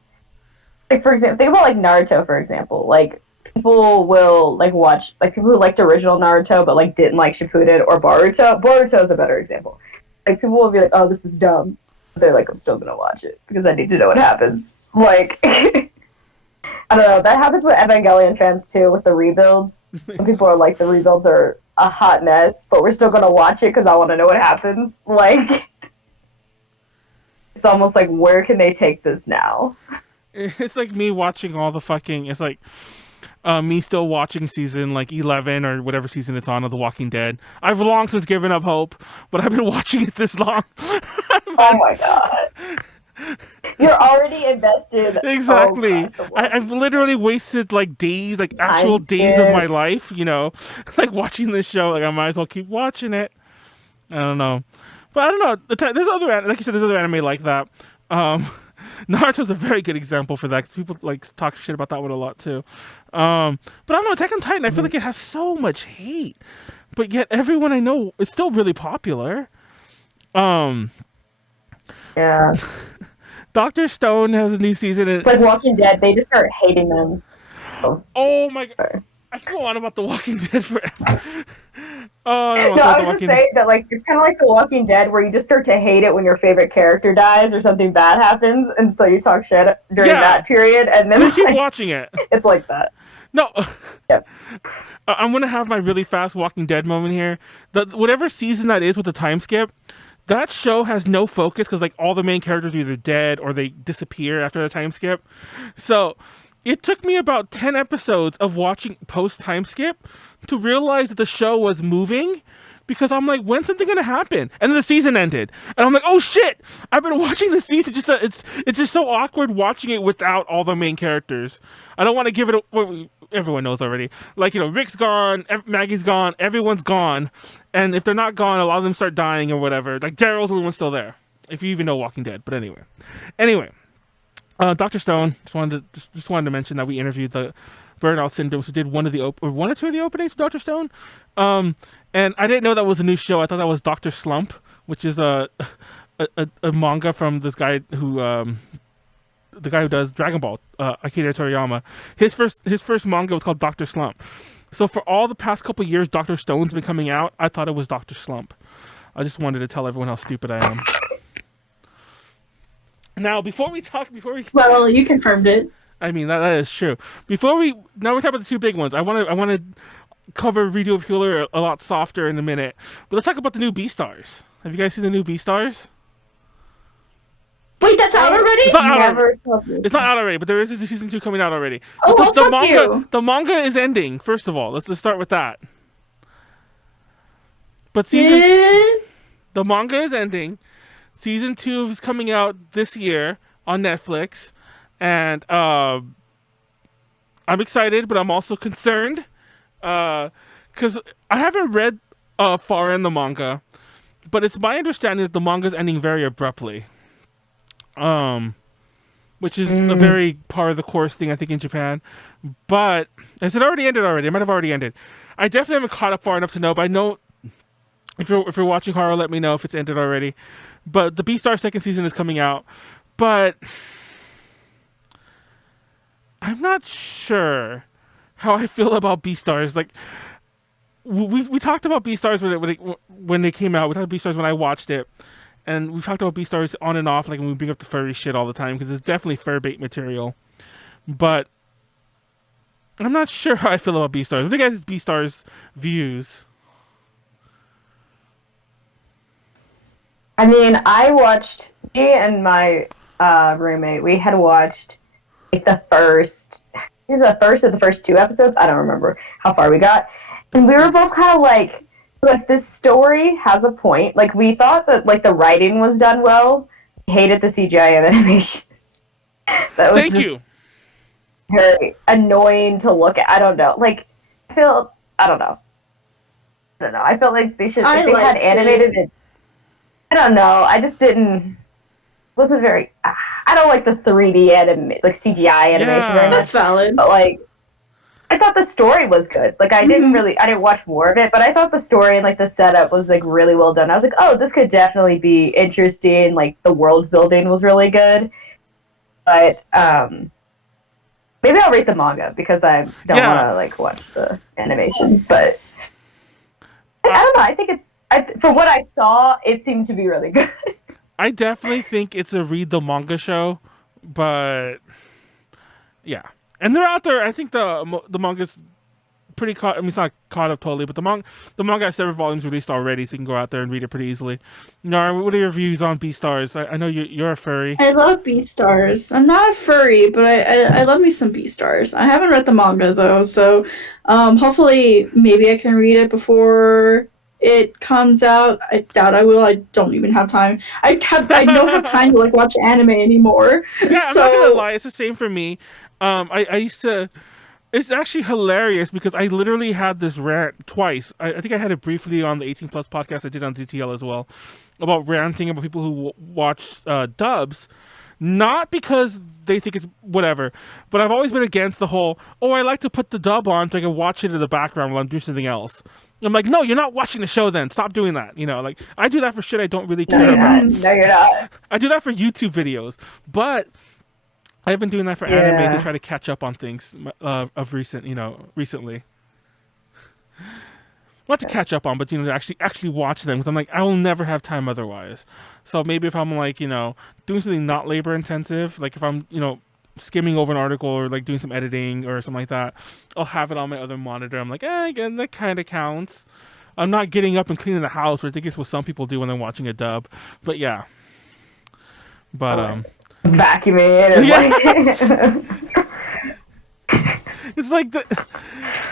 for example, think about like Naruto, for example. Like people will like watch, like people who liked original Naruto but like didn't like Shippuden or Boruto. Boruto is a better example. Like people will be like, "Oh, this is dumb." They're like, I'm still gonna watch it because I need to know what happens. Like, I don't know. That happens with Evangelion fans too, with the rebuilds. When people are like, the rebuilds are a hot mess, but we're still gonna watch it because I want to know what happens. Like, it's almost like, where can they take this now? It's like me watching all the fucking. It's like me still watching season like 11 or whatever season it's on of The Walking Dead. I've long since given up hope, but I've been watching it this long. Oh my God. You're already invested. Exactly. Oh, gosh, I've literally wasted like days, like actual days of my life, you know, like watching this show. Like I might as well keep watching it. I don't know. But I don't know. There's other, like you said, there's other anime like that. Naruto's a very good example for that, because people like talk shit about that one a lot too. But I don't know, Attack on Titan, I feel like it has so much hate, but yet everyone I know is still really popular. Yeah. Dr. Stone has a new season. It's like Walking Dead. They just start hating them. Oh my God. I can go on about The Walking Dead forever. Oh, no, I was just saying that, like, it's kind of like The Walking Dead, where you just start to hate it when your favorite character dies or something bad happens, and so you talk shit during that period, and then you keep watching it. It's like that. No. Yep. I'm gonna have my really fast Walking Dead moment here. Whatever season that is with the time skip, that show has no focus because like all the main characters are either dead or they disappear after the time skip. So it took me about 10 episodes of watching post time skip to realize that the show was moving, because I'm like, when's something gonna happen? And then the season ended, and I'm like, oh shit! I've been watching the season. It's just so awkward watching it without all the main characters. I don't want to give it. Everyone knows already. Like, you know, Rick's gone, Maggie's gone, everyone's gone, and if they're not gone, a lot of them start dying or whatever. Like Daryl's the only one still there, if you even know Walking Dead. But anyway, Dr. Stone just wanted to mention that we interviewed the Burnout Syndrome, who did one or two of the openings of Dr. Stone. And I didn't know that was a new show. I thought that was Dr. Slump, which is a manga from this guy who the guy who does Dragon Ball, Akira Toriyama. His first manga was called Dr. Slump. So for all the past couple years Dr. Stone's been coming out, I thought it was Dr. Slump. I just wanted to tell everyone how stupid I am. Now, before we well, you confirmed it. I mean, that is true. Now we're talking about the two big ones. I want to cover Radio Fueler a lot softer in a minute. But let's talk about the new Beastars. Have you guys seen the new Beastars? Wait, that's out already? It's not out Never already. saw this. It's not out already, but there is a season 2 coming out already. Oh, But well, fuck you. the manga is ending. First of all, let's start with that. But the manga is ending. Season 2 is coming out this year on Netflix, and I'm excited, but I'm also concerned because I haven't read far in the manga, but it's my understanding that the manga is ending very abruptly, which is a very part of the course thing I think in Japan. But has it already ended already? It might have already ended. I definitely haven't caught up far enough to know, but I know if you're watching horror, let me know if it's ended already. But the Beastars second season is coming out, but I'm not sure how I feel about Beastars. Like we talked about Beastars when they came out. We talked about Beastars when I watched it, and we've talked about Beastars on and off. Like when we bring up the furry shit all the time because it's definitely fur bait material. But I'm not sure how I feel about Beastars. What are you guys' Beastars views? I mean, me and my roommate, we had watched like the first or the first 2 episodes. I don't remember how far we got. And we were both kind of like this story has a point. Like we thought that like the writing was done well. We hated the CGI animation. That was very annoying to look at. I don't know. Like I don't know. I felt like they should if they had animated it. I don't know. I just wasn't very. I don't like the 3D CGI animation very much. That's valid. But like, I thought the story was good. Like, I didn't watch more of it, but I thought the story and like the setup was like really well done. I was like, oh, this could definitely be interesting. Like, the world building was really good. But maybe I'll read the manga because I don't want to like watch the animation. But I don't know. I think for what I saw, it seemed to be really good. I definitely think it's a read the manga show, but yeah, and they're out there. I think the manga's pretty caught. I mean, it's not caught up totally, but the manga has several volumes released already, so you can go out there and read it pretty easily. Nyaru, what are your views on Beastars? I know you're a furry. I love Beastars. I'm not a furry, but I love me some Beastars. I haven't read the manga though, so hopefully maybe I can read it before it comes out. I doubt I will. I don't even have time. I don't have time to like watch anime anymore. Yeah, I'm not gonna lie. It's the same for me. I used to. It's actually hilarious because I literally had this rant twice. I think I had it briefly on the 18 Plus podcast I did on DTL as well about ranting about people who watch dubs. Not because they think it's whatever, but I've always been against the whole, I like to put the dub on so I can watch it in the background while I'm doing something else. I'm like, no, you're not watching the show then. Stop doing that. Like, I do that for shit I don't really care about. No, you're not. I do that for YouTube videos. But I've been doing that for anime to try to catch up on things recently. Not to catch up on, but to actually watch them because I'm like, I will never have time otherwise. So maybe if I'm like, doing something not labor intensive, like if I'm, skimming over an article or like doing some editing or something like that, I'll have it on my other monitor. I'm like, again, that kind of counts. I'm not getting up and cleaning the house, which I think is what some people do when they're watching a dub. But yeah. But vacuuming and it's like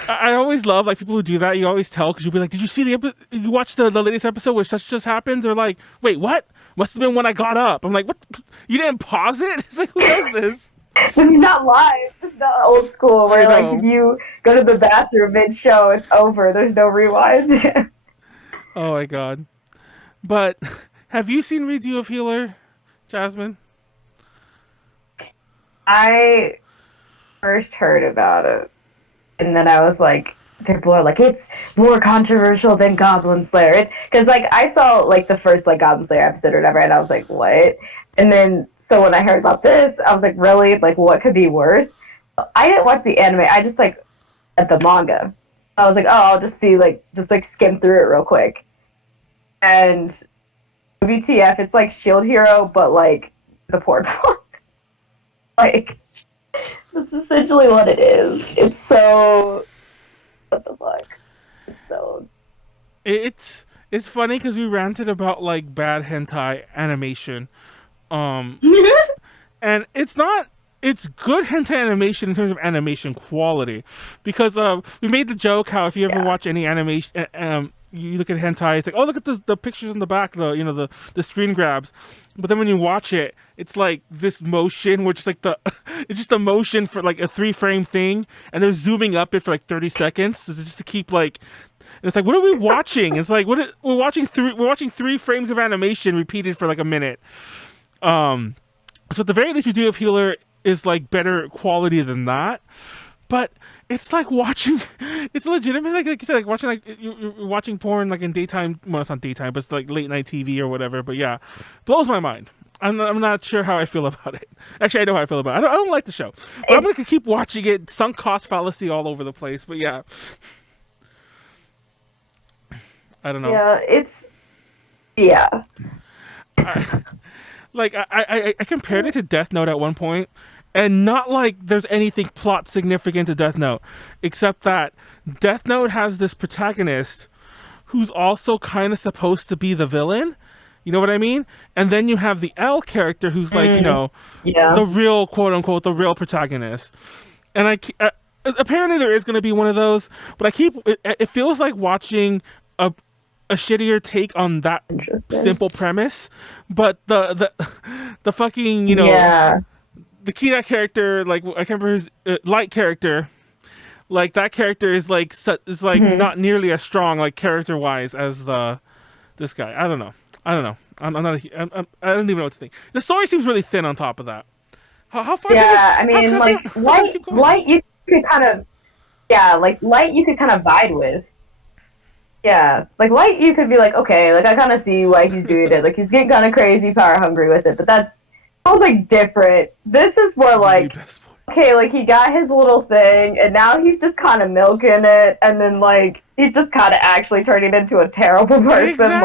I always love like people who do that. You always tell because you'll be like, "Did you see you watch the latest episode where such just happened?" They're like, "Wait, what? Must have been when I got up." I'm like, "What? You didn't pause it?" It's like, who does this? This is not live. This is not old school where like if you go to the bathroom mid-show, it's over. There's no rewind. Oh my god! But have you seen Redo of Healer, Jasmine? I first heard about it, and then I was like, people are like, it's more controversial than Goblin Slayer. It's because like I saw like the first like Goblin Slayer episode or whatever, and I was like, what? And then so when I heard about this, I was like, really? Like, what could be worse? I didn't watch the anime. I just like at the manga. I was like, oh, I'll just see just skim through it real quick. And WTF, it's like Shield Hero, but like the port form. Like, that's essentially what it is. It's so... What the fuck? It's so... It's funny because we ranted about, like, bad hentai animation. and it's not. It's good hentai animation in terms of animation quality, because we made the joke how if you ever watch any animation, you look at hentai, it's like, oh, look at the pictures on the back, the screen grabs, but then when you watch it, it's like this motion, which is like it's just a motion for like a 3-frame thing, and they're zooming up it for like 30 seconds, just to keep like. And it's like, what are we watching? It's like, we're watching 3 frames of animation repeated for like a minute. So at the very least, we do have Healer is like better quality than that, but it's like watching. It's legitimate, like you said, like watching like you're watching porn like in daytime. Well, it's not daytime, but it's like late night TV or whatever. But yeah, blows my mind. I'm not sure how I feel about it. Actually, I know how I feel about it. I don't like the show, but I'm gonna keep watching it. Sunk cost fallacy all over the place. But yeah, I don't know. Yeah, I compared it to Death Note at one point, and not like there's anything plot significant to Death Note, except that Death Note has this protagonist who's also kind of supposed to be the villain. You know what I mean? And then you have the L character who's like, the real, quote unquote, the real protagonist. And apparently there is going to be one of those, but it feels like watching a shittier take on that simple premise, but the fucking the Kira character, like I can't remember his Light character, like that character is like not nearly as strong like character wise as this guy. I don't know. I'm not. I don't even know what to think. The story seems really thin on top of that. How far? Yeah, I mean, like Light, you could kind of Light you could kind of vibe with. Yeah, like Light, you could be like, okay, like I kind of see why he's doing it. Like he's getting kind of crazy, power hungry with it, but that was like different. This is more like, okay, like he got his little thing, and now he's just kind of milking it, and then like he's just kind of actually turning into a terrible person,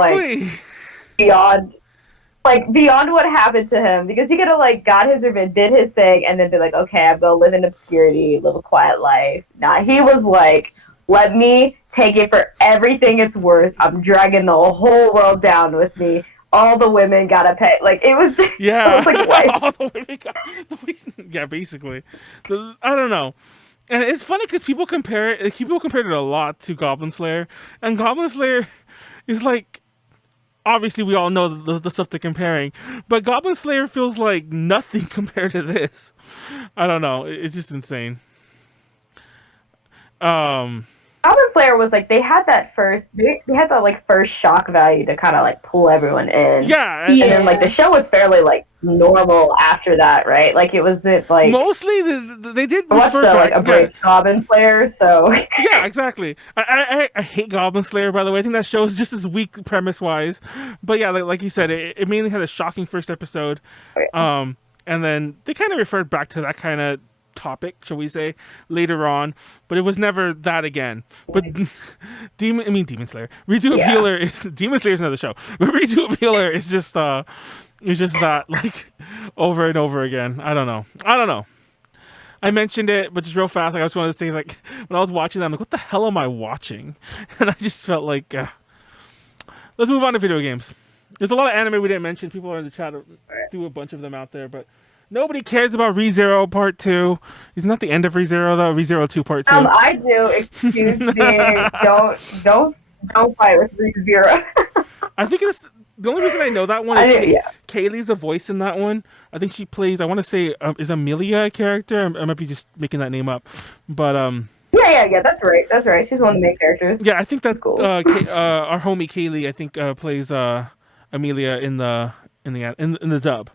like beyond what happened to him, because he could have like got his revenge, did his thing, and then be like, okay, I'm gonna live in obscurity, live a quiet life. Nah, he was like, let me take it for everything it's worth. I'm dragging the whole world down with me. All the women gotta pay. Like it was. Yeah. It was like, what? All the women yeah, basically. I don't know. And it's funny because people compared it a lot to Goblin Slayer, and Goblin Slayer is like, obviously we all know the stuff they're comparing, but Goblin Slayer feels like nothing compared to this. I don't know. It's just insane. Goblin Slayer was like, they had that first shock value to kind of like pull everyone in. Yeah. And then like the show was fairly like normal after that, right? Like it wasn't like, mostly they did. I watched like a British Goblin Slayer, so yeah, exactly. I hate Goblin Slayer, by the way. I think that show is just as weak premise wise, but yeah, like you said, it mainly had a shocking first episode, and then they kind of referred back to that kind of topic, shall we say, later on, but it was never that again. But Demon Slayer, Redo of Healer is Demon Slayer is another show, but Redo of Healer is just that like over and over again. I don't know. I mentioned it, but just real fast, like I just wanted to say, like when I was watching that, I'm like, what the hell am I watching? And I just felt like, let's move on to video games. There's a lot of anime we didn't mention. People are in the chat, do a bunch of them out there, but nobody cares about ReZero Part 2. Isn't that the end of ReZero, though? ReZero 2 Part 2. I do. Excuse me. Don't fight with ReZero. I think it's the only reason I know that one is Kaylee's the voice in that one. I think she plays, I want to say, is Amelia a character? I might be just making that name up. But yeah, that's right. She's one of the main characters. Yeah, I think that's cool. Our homie Kaylee, I think, plays Amelia in the dub.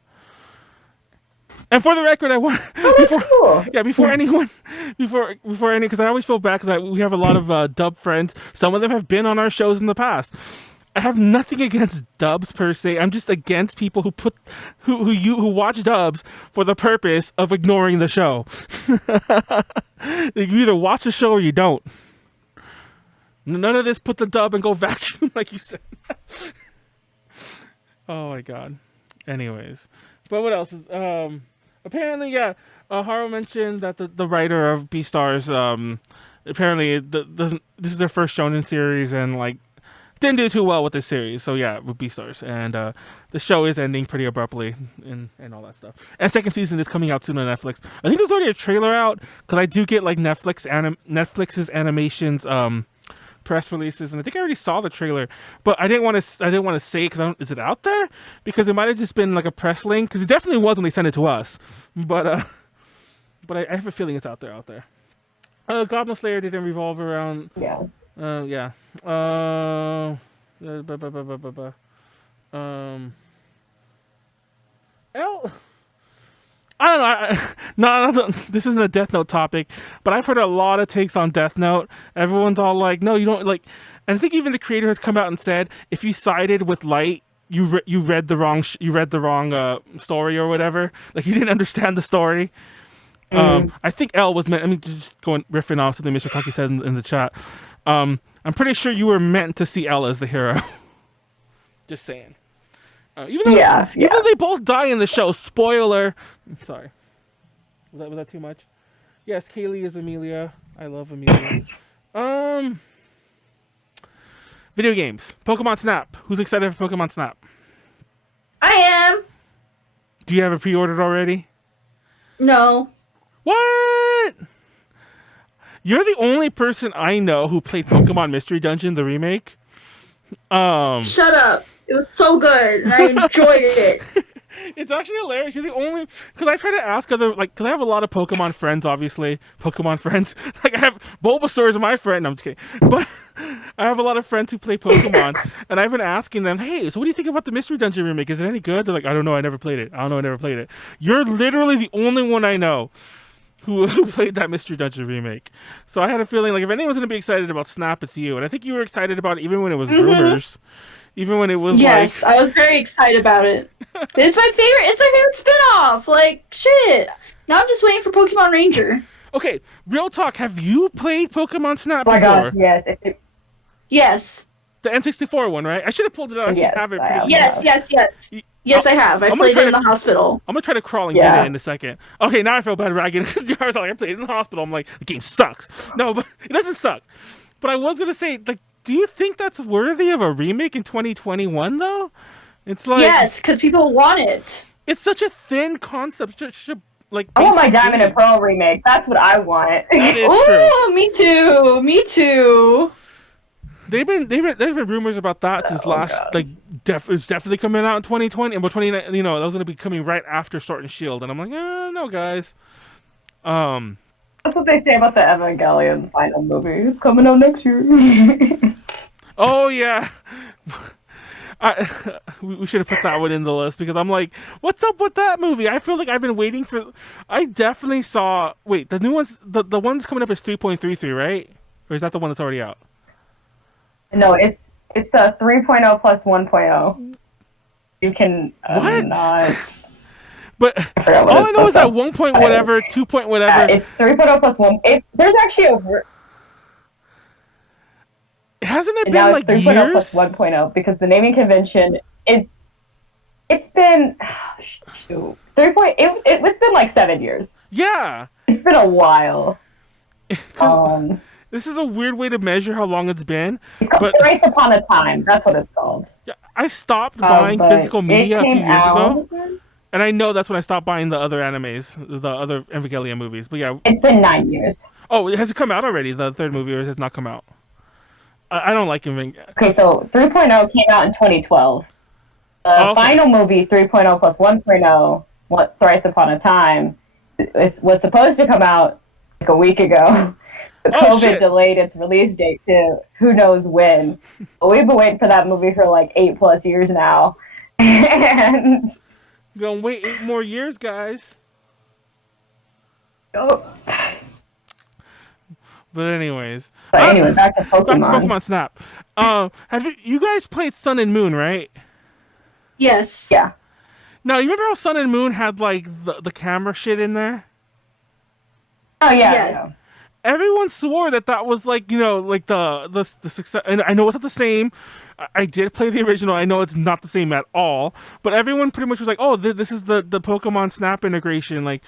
And for the record, I want before anyone, because I always feel bad because we have a lot of dub friends. Some of them have been on our shows in the past. I have nothing against dubs per se. I'm just against people who watch dubs for the purpose of ignoring the show. You either watch the show or you don't. None of this put the dub and go vacuum like you said. Oh my god. Anyways, but what else? Apparently, Haru mentioned that the writer of Beastars, apparently this is their first shonen series in like didn't do too well with this series. So yeah, with Beastars, and the show is ending pretty abruptly, and all that stuff. And second season is coming out soon on Netflix. I think there's already a trailer out because I do get like Netflix's animations press releases, and I think I already saw the trailer, but I didn't want to say it because is it out there? Because it might have just been like a press link, because it definitely was when they sent it to us, but I have a feeling it's out there. Goblin Slayer didn't revolve around. Yeah. Yeah. L. I don't know. No, this isn't a Death Note topic, but I've heard a lot of takes on Death Note. Everyone's all like, "No, you don't like." And I think even the creator has come out and said, if you sided with Light, you read the wrong story or whatever. Like you didn't understand the story. I think L was meant. I mean, just going riffing off something Mr. Taki said in the chat. I'm pretty sure you were meant to see L as the hero. Just saying. Even though they both die in the show, spoiler. Sorry, was that too much? Yes, Kaylee is Amelia. I love Amelia. Video games. Pokemon Snap. Who's excited for Pokemon Snap? I am. Do you have it pre-ordered already? No. What? You're the only person I know who played Pokemon Mystery Dungeon, the remake. Shut up. It was so good, and I enjoyed it. It's actually hilarious. You're the only, because I try to ask other, like, because I have a lot of Pokemon friends, obviously. Pokemon friends. Like, I have Bulbasaur is my friend. No, I'm just kidding. But I have a lot of friends who play Pokemon, and I've been asking them, hey, so what do you think about the Mystery Dungeon remake? Is it any good? They're like, I don't know. I never played it. You're literally the only one I know who played that Mystery Dungeon remake. So I had a feeling, like, if anyone's going to be excited about Snap, it's you. And I think you were excited about it even when it was rumors. Even when it was yes, I was very excited about it. It's my favorite spinoff. Like shit. Now I'm just waiting for Pokemon Ranger. Okay, real talk. Have you played Pokemon Snap Oh my before? gosh, yes. Yes. The N64 one, right? I should have pulled it out. Yes, have it. Yes. Yes, I have. I played it in the hospital. I'm gonna try to crawl and get it in a second. Okay, now I feel bad ragging. I was like, I played it in the hospital. I'm like, the game sucks. No, but it doesn't suck. But I was gonna say, like, do you think that's worthy of a remake in 2021 though? It's like yes, because people want it. It's such a thin concept. Like I want my Diamond and Pearl remake. That's what I want. That is true. Me too. There's been rumors about that since it's definitely coming out in 2020, but 2019, that was going to be coming right after Sword and Shield, and I'm like, no, guys. That's what they say about the Evangelion final movie. It's coming out next year. Oh yeah. We should have put that one in the list because I'm like, what's up with that movie? I feel like I've been waiting for. I definitely saw. Wait, the new ones. The one's coming up is 3.33, right? Or is that the one that's already out? No, it's a 3.0 plus 1.0. You can not. But all I know is that 1 point whatever, 2 point whatever. Yeah, it's 3.0 plus 1. There's actually hasn't it been now like it's 3.0 years? plus 1.0 because the naming convention is. It's been 3. It's been like 7 years. Yeah. It's been a while. This is a weird way to measure how long it's been. But Thrice Upon a Time, that's what it's called. Yeah, I stopped buying physical media a few years ago. And I know that's when I stopped buying the other animes, the other Evangelion movies. But yeah. It's been 9 years. Oh, has it come out already, the third movie, or has it not come out? I don't like Evangelion. Okay, so 3.0 came out in 2012. The final movie, 3.0 plus 1.0, Thrice Upon a Time, was supposed to come out like a week ago. COVID delayed its release date to who knows when. But we've been waiting for that movie for like 8+ years now. And we're gonna wait 8 more years, guys. Oh. But anyways. Anyway, back to Pokemon. Back to Pokemon Snap. Have you guys played Sun and Moon, right? Yes. Yeah. Now, you remember how Sun and Moon had like the camera shit in there? Oh yeah. Yes. Yeah. Everyone swore that was like, like the success. And I know it's not the same. I did play the original. I know it's not the same at all, but everyone pretty much was like, "Oh, this is the Pokemon Snap integration. Like,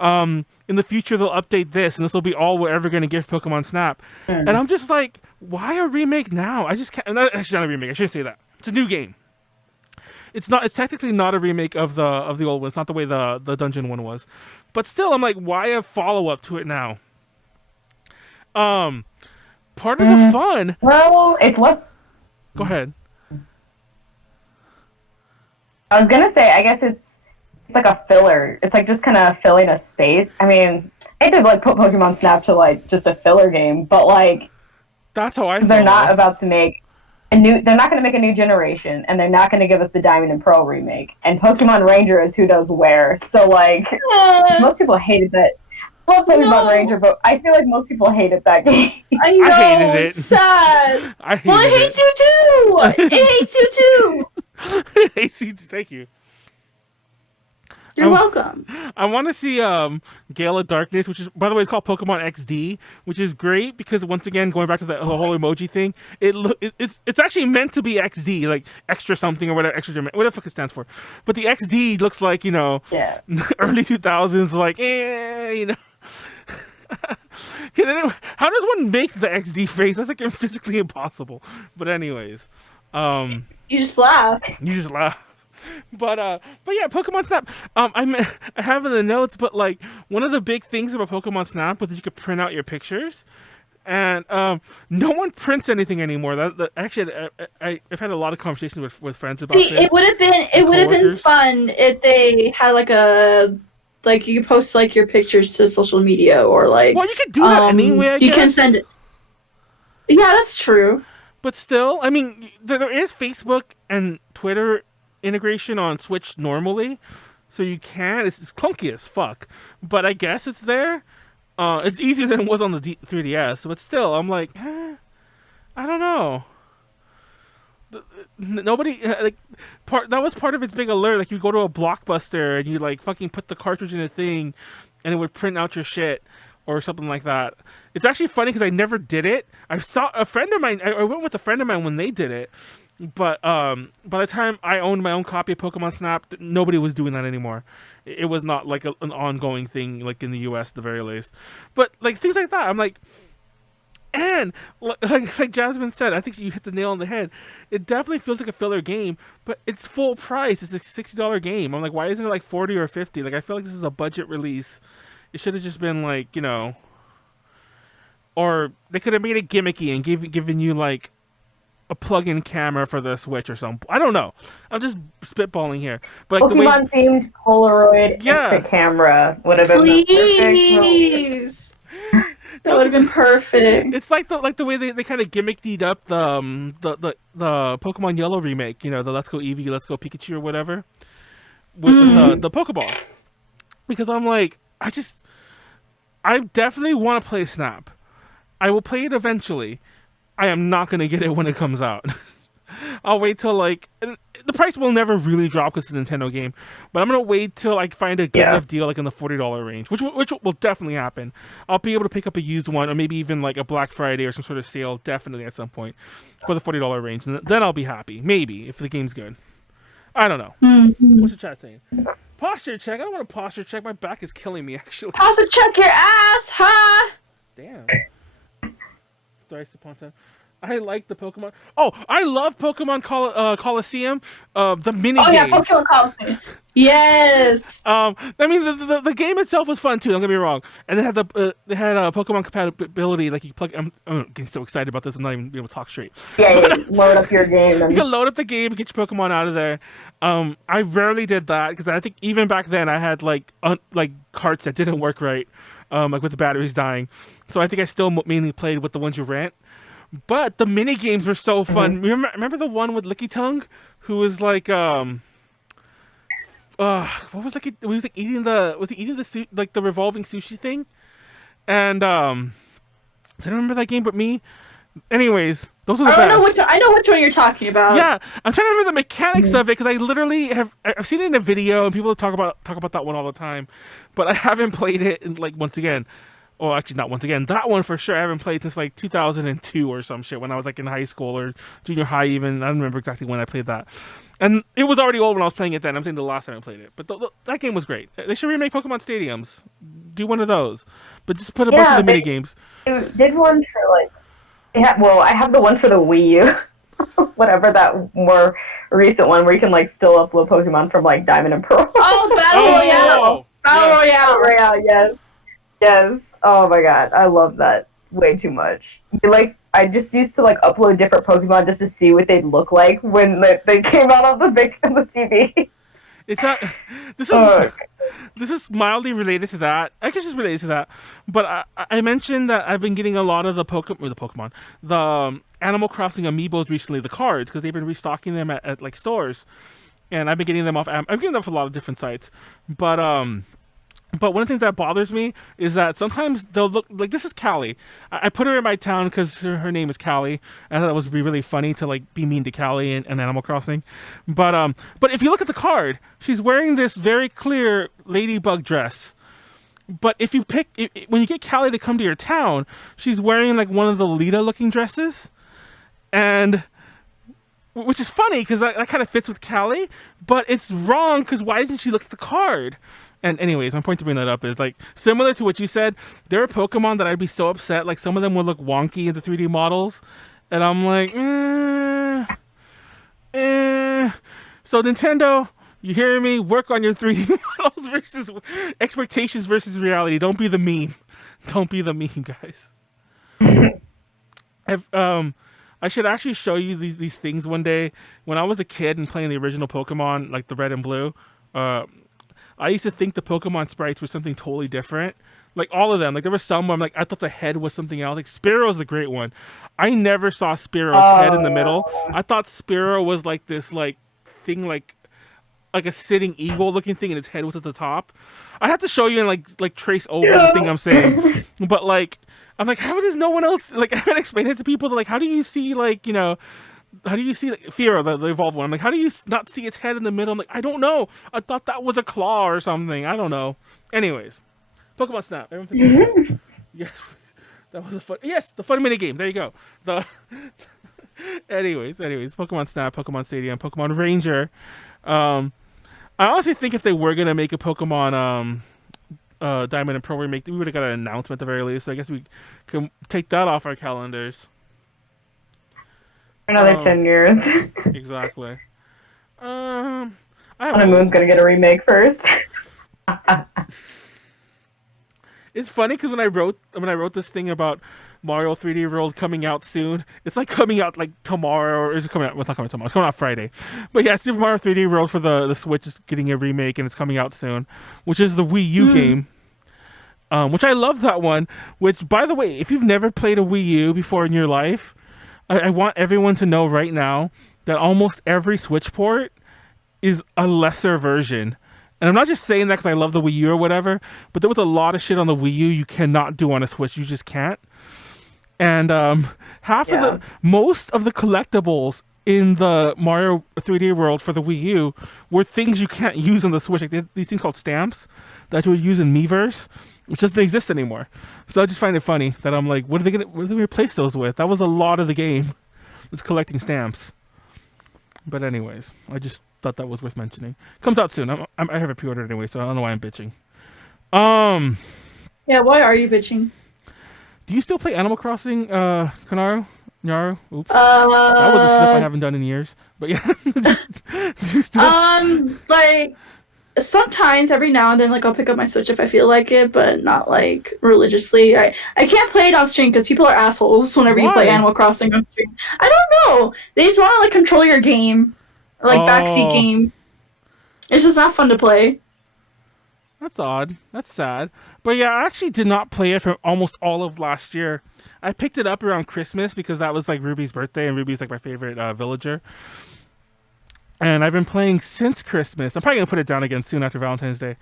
in the future they'll update this, and this will be all we're ever going to give Pokemon Snap." And I'm just like, "Why a remake now? I just can't." Actually, not a remake. I shouldn't say that. It's a new game. It's not. It's technically not a remake of the old one. It's not the way the dungeon one was, but still, I'm like, why a follow up to it now? Part of the fun. Well, it's less. Go ahead. I was gonna say, I guess it's like a filler. It's like just kind of filling a space. I mean, I did like put Pokemon Snap to like just a filler game, but like that's how I. They're not about to make a new. They're not going to make a new generation, and they're not going to give us the Diamond and Pearl remake. And Pokemon Ranger is who knows where. So like, most people hated that. I love Pokemon Ranger, but I feel like most people hated that game. I know. I hated it. It's sad. I hated well, it hates you too. It hates you too. It hates you. Thank you. You're welcome. I want to see Gale of Darkness, which is, by the way, it's called Pokemon XD, which is great because once again, going back to the whole emoji thing, it's actually meant to be XD, like extra something or whatever, whatever the fuck it stands for. But the XD looks like, you know, early 2000s, like, you know. How does one make the XD face? That's like physically impossible. But anyways, you just laugh. You just laugh. But yeah, Pokemon Snap. I have in the notes, but like one of the big things about Pokemon Snap was that you could print out your pictures, and no one prints anything anymore. Actually, I've had a lot of conversations with friends about this. It would have been fun if they had like you could post like your pictures to social media or like. Well, you could do that anyway. I guess. You can send it. Yeah, that's true. But still, I mean, there is Facebook and Twitter integration on Switch normally, so you can. It's clunky as fuck, but I guess it's there. It's easier than it was on the 3DS, but still, I'm like, I don't know. Nobody like that was part of its big alert. Like you go to a Blockbuster and you like fucking put the cartridge in a thing, and it would print out your shit or something like that. It's actually funny because I never did it. I saw a friend of mine. I went with a friend of mine when they did it. But by the time I owned my own copy of Pokemon Snap, nobody was doing that anymore. It was not like an ongoing thing, like in the US at the very least. But like things like that, I'm like, and like Jasmine said, I think you hit the nail on the head. It definitely feels like a filler game, but it's full price. It's a $60 game. I'm like, why isn't it like 40 or 50? Like I feel like this is a budget release. It should have just been like, you know, or they could have made it gimmicky and given you like a plug-in camera for the Switch or something. I don't know. I'm just spitballing here. But like, Pokemon themed Polaroid instant camera would have been please. That would have been perfect. It's like the way they kind of gimmicked up the Pokemon Yellow remake. You know, the Let's Go Eevee, Let's Go Pikachu or whatever with the Pokeball. Because I'm like, I definitely want to play Snap. I will play it eventually. I am not going to get it when it comes out. I'll wait till like the price will never really drop because it's a Nintendo game, but I'm going to wait till I find a good enough deal like in the $40 range, which will definitely happen. I'll be able to pick up a used one or maybe even like a Black Friday or some sort of sale definitely at some point for the $40 range, and then I'll be happy. Maybe if the game's good. I don't know. What's the chat saying? Posture check. I don't want to posture check. My back is killing me actually. Posture check your ass, huh? Damn. Thrice upon time. I like the Pokemon. Oh, I love Pokemon Coliseum. The mini games. Oh yeah, Pokemon Coliseum. Yes. I mean the game itself was fun too. Don't get me wrong. And they had Pokemon compatibility. Like you plug. I'm getting so excited about this. I'm not even able to talk straight. Yeah, load up your game. You can load up the game and get your Pokemon out of there. I rarely did that because I think even back then I had like carts that didn't work right, like with the batteries dying. So I think I still mainly played with the ones you rent. But the mini games were so fun. Remember the one with Licky Tongue, who was like what was like he was like eating the the revolving sushi thing, and did I remember that game but me? Anyways, those are the best. I know which one you're talking about. Yeah, I'm trying to remember the mechanics of it because I literally I've seen it in a video and people talk about that one all the time, but I haven't played it. And like once again, Oh, actually, not once again. That one for sure. I haven't played since like 2002 or some shit when I was like in high school or junior high even. I don't remember exactly when I played that. And it was already old when I was playing it then. I'm saying the last time I played it. But that game was great. They should remake Pokemon Stadiums. Do one of those. But just put a bunch of the mini games. They did one for like... well, I have the one for the Wii U. Whatever that more recent one where you can like still upload Pokemon from like Diamond and Pearl. Oh, Battle Royale! Battle Royale, yes. Yes. Oh my god, I love that way too much. Like, I just used to like upload different Pokemon just to see what they'd look like when they came out on the TV. It's not. This is mildly related to that. I guess it's related to that. But I mentioned that I've been getting a lot of the Animal Crossing amiibos recently, the cards, because they've been restocking them at like stores, and I've been getting them off. I'm getting them from a lot of different sites, but one of the things that bothers me is that sometimes they'll look like, this is Callie. I put her in my town because her name is Callie. I thought that would be really funny to like be mean to Callie in Animal Crossing. But if you look at the card, she's wearing this very clear ladybug dress. But if you when you get Callie to come to your town, she's wearing like one of the Lita looking dresses, and which is funny because that kind of fits with Callie, but it's wrong because why doesn't she look at the card? And anyways, my point to bring that up is like similar to what you said. There are Pokemon that I'd be so upset. Like some of them would look wonky in the 3D models, and I'm like, So Nintendo, you hear me? Work on your 3D models versus expectations versus reality. Don't be the meme. Don't be the meme, guys. I should actually show you these things one day. When I was a kid and playing the original Pokemon, like the red and blue, I used to think the Pokemon sprites were something totally different. Like all of them. Like there was some where I'm like, I thought the head was something else. Like Spearow's the great one. I never saw Spearow's head in the middle. I thought Spearow was like this like thing like a sitting eagle looking thing and its head was at the top. I have to show you and like trace over the thing I'm saying. But like I'm like, how does no one else like I haven't explained it to people? Like, how do you see like, how do you see like, Fearow, the evolved one? I'm like, how do you not see its head in the middle? I'm like, I don't know. I thought that was a claw or something. I don't know. Anyways, Pokemon Snap. Everyone yes, that was the fun mini game. There you go. Anyways, Pokemon Snap, Pokemon Stadium, Pokemon Ranger. I honestly think if they were gonna make a Pokemon Diamond and Pearl remake, we would have got an announcement at the very least. So I guess we can take that off our calendars. Another 10 years. Exactly. Moon's gonna get a remake first. It's funny because when I wrote this thing about Mario 3D World coming out soon, it's like coming out like tomorrow, or is it coming out? Well, it's not coming tomorrow. It's coming out Friday. But yeah, Super Mario 3D World for the Switch is getting a remake and it's coming out soon, which is the Wii U game. Which I love that one. Which, by the way, if you've never played a Wii U before in your life, I want everyone to know right now that almost every Switch port is a lesser version. And I'm not just saying that because I love the Wii U or whatever, but there was a lot of shit on the Wii U you cannot do on a Switch. You just can't. And most of the collectibles in the Mario 3D World for the Wii U were things you can't use on the Switch. Like these things called stamps that you would use in Miiverse, which doesn't exist anymore. So I just find it funny that I'm like, what are they gonna replace those with? That was a lot of the game. It's collecting stamps. But anyways, I just thought that was worth mentioning. Comes out soon. I have it pre-ordered anyway, so I don't know why I'm bitching. Yeah, why are you bitching? Do you still play Animal Crossing, Nyaru? Oops. That was a slip I haven't done in years. But yeah. Like sometimes every now and then, like I'll pick up my Switch if I feel like it, but not like religiously. I can't play it on stream because people are assholes whenever you play Animal Crossing on stream. I don't know. They just want to like control your game, or, like backseat game. It's just not fun to play. That's odd. That's sad. But yeah, I actually did not play it for almost all of last year. I picked it up around Christmas because that was like Ruby's birthday, and Ruby's like my favorite villager. And I've been playing since Christmas. I'm probably going to put it down again soon after Valentine's Day.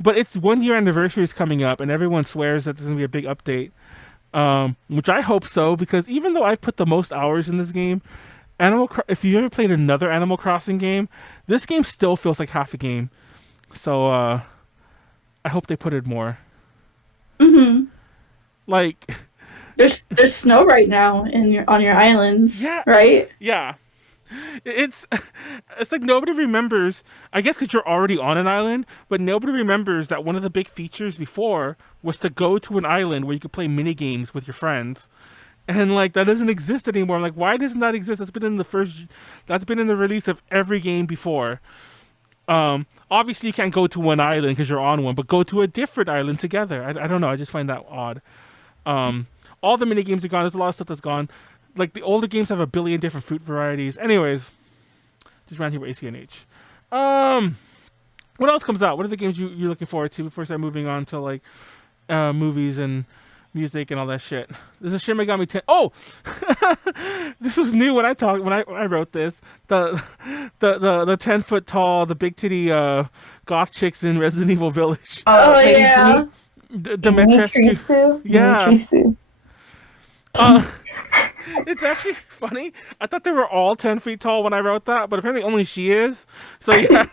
But its 1 year anniversary is coming up, and everyone swears that there's going to be a big update. Which I hope so, because even though I've put the most hours in this game, if you ever played another Animal Crossing game, this game still feels like half a game. So I hope they put it more. Mm-hmm. Like, There's snow right now on your islands, yeah, right? yeah. It's it's like nobody remembers. I guess because you're already on an island, but nobody remembers that one of the big features before was to go to an island where you could play mini games with your friends, and like that doesn't exist anymore. I'm like, why doesn't that exist? That's been in the release of every game before. Obviously you can't go to one island because you're on one, but go to a different island together. I don't know. I just find that odd. All the mini games are gone. There's a lot of stuff that's gone. Like the older games have a billion different fruit varieties. Anyways, just ranting about ACNH. What else comes out? What are the games you're looking forward to before I start moving on to like movies and music and all that shit? This is Shin Megami 10. Oh, this was new when I wrote this. The 10-foot tall, the big titty goth chicks in Resident Evil Village. Oh yeah. Dimitrescu. Yeah. Dimitrescu. It's actually funny. I thought they were all 10 feet tall when I wrote that, but apparently only she is. So yeah.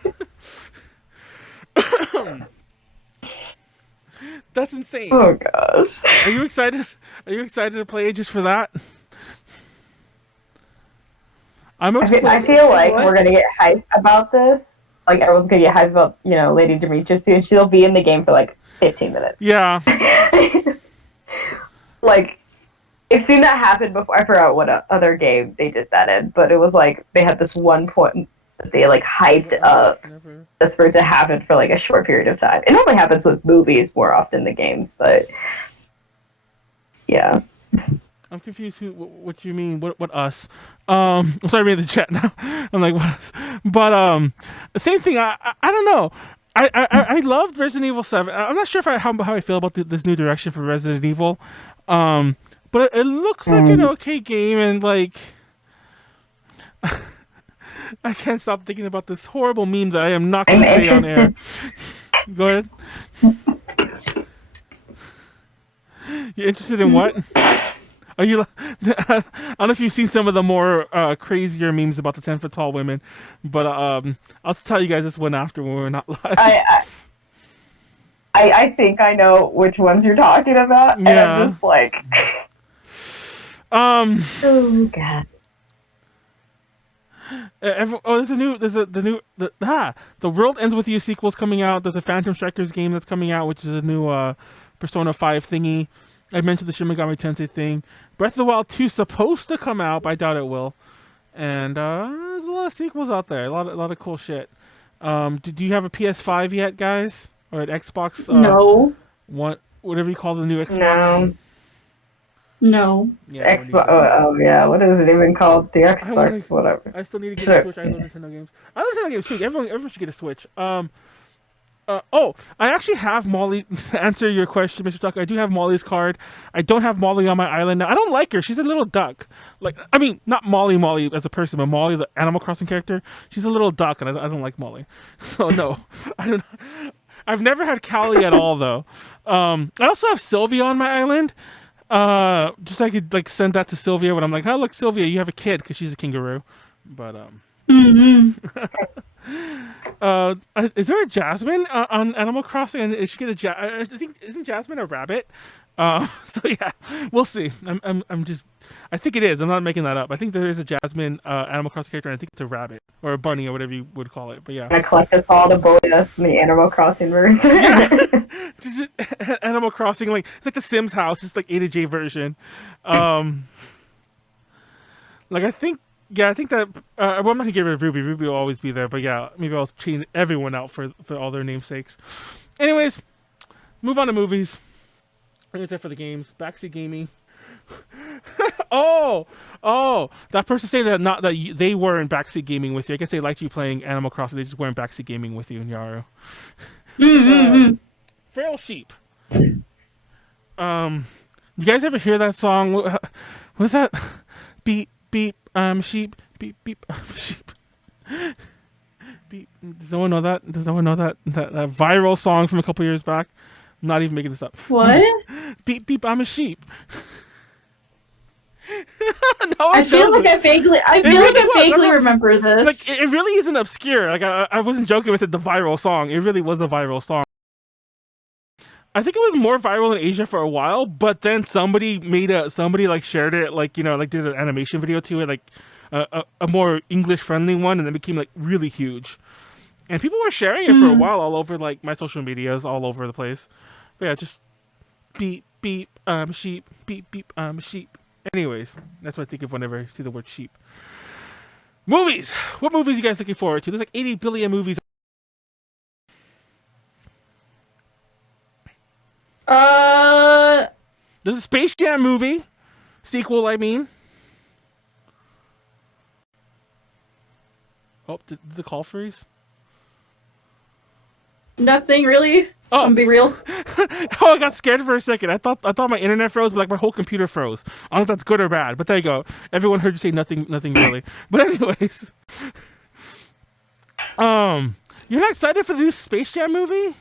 That's insane. Oh gosh. Are you excited? Are you excited to play just for that? I feel like we're gonna get hyped about this. Like everyone's gonna get hyped about, Lady Dimitrescu, and she'll be in the game for like 15 minutes. Yeah. Like, I've seen that happen before. I forgot what other game they did that in, but it was like they had this one point that they like hyped up just for it to happen for like a short period of time. It normally happens with movies more often than games, but yeah. I'm confused. What you mean? What us? I'm sorry, reading the chat now. I'm like, what us? But same thing. I don't know. I loved Resident Evil 7. I'm not sure how I feel about this new direction for Resident Evil. But it looks like an okay game, and like I can't stop thinking about this horrible meme that I am not going to say on air. Go ahead. You're interested in what? Are you? I don't know if you've seen some of the more crazier memes about the 10-foot tall women, but I'll tell you guys this one after when we're not live. I think I know which ones you're talking about, and I'm just like, oh god. The World Ends With You sequel's coming out. There's a Phantom Strikers game that's coming out, which is a new Persona 5 thingy. I mentioned the Shin Megami Tensei thing. Breath of the Wild 2 's supposed to come out, but I doubt it will. And there's a lot of sequels out there. A lot of cool shit. Do you have a PS5 yet, guys? Or an Xbox? No. Whatever you call the new Xbox? No. Yeah, Xbox. Oh yeah. What is it even called? The Xbox. Whatever. I still need to get a Switch. I love Nintendo games. I love Nintendo games too. Everyone should get a Switch. I actually have Molly. To answer your question, Mr. Tucker, I do have Molly's card. I don't have Molly on my island now. I don't like her. She's a little duck. Like, I mean, not Molly as a person, but Molly, the Animal Crossing character. She's a little duck, and I don't like Molly. So no, I don't. I've never had Callie at all, though. I also have Sylvia on my island. Just so I could like send that to Sylvia when I'm like, "Oh, look, Sylvia, you have a kid," because she's a kangaroo. But is there a Jasmine on Animal Crossing? And is she get I think isn't Jasmine a rabbit? So yeah, we'll see. I think it is. I'm not making that up. I think there is a Jasmine Animal Crossing character, and I think it's a rabbit or a bunny or whatever you would call it. But yeah, I collect us all to bully us in the Animal Crossing verse. Animal Crossing, like it's like the Sims house, just like A to J version. Like I think that well, I'm not gonna get rid of Ruby. Ruby will always be there, but yeah, maybe I'll chain everyone out for all their namesakes. Anyways, move on to movies. I'm gonna for the games. Backseat gaming. oh, that person saying that they weren't backseat gaming with you. I guess they liked you playing Animal Crossing. They just weren't backseat gaming with you, Nyaru. Feral Sheep. You guys ever hear that song? What's that? Beep beep. Sheep. Beep beep. Sheep. Beep. Does no one know that? Does no one know that viral song from a couple years back? I'm not even making this up. What? Beep beep. I'm a sheep. I feel like I vaguely remember this. Like it really isn't obscure. Like I wasn't joking with it. The viral song. It really was a viral song. I think it was more viral in Asia for a while, but then somebody like shared it, like, you know, like did an animation video to it, like a more English friendly one, and it became like really huge. And people were sharing it for a while all over like my social medias, all over the place. But yeah, just beep beep sheep, beep beep sheep. Anyways, that's what I think of whenever I see the word sheep. Movies. What movies are you guys looking forward to? There's like 80 billion movies. There's a Space Jam movie sequel. I mean, oh, did the call freeze? Nothing really. Oh, I'm be real. Oh, I got scared for a second. I thought my internet froze, but like my whole computer froze. I don't know if that's good or bad, but there you go. Everyone heard you say nothing really. But anyways, you're not excited for the new Space Jam movie?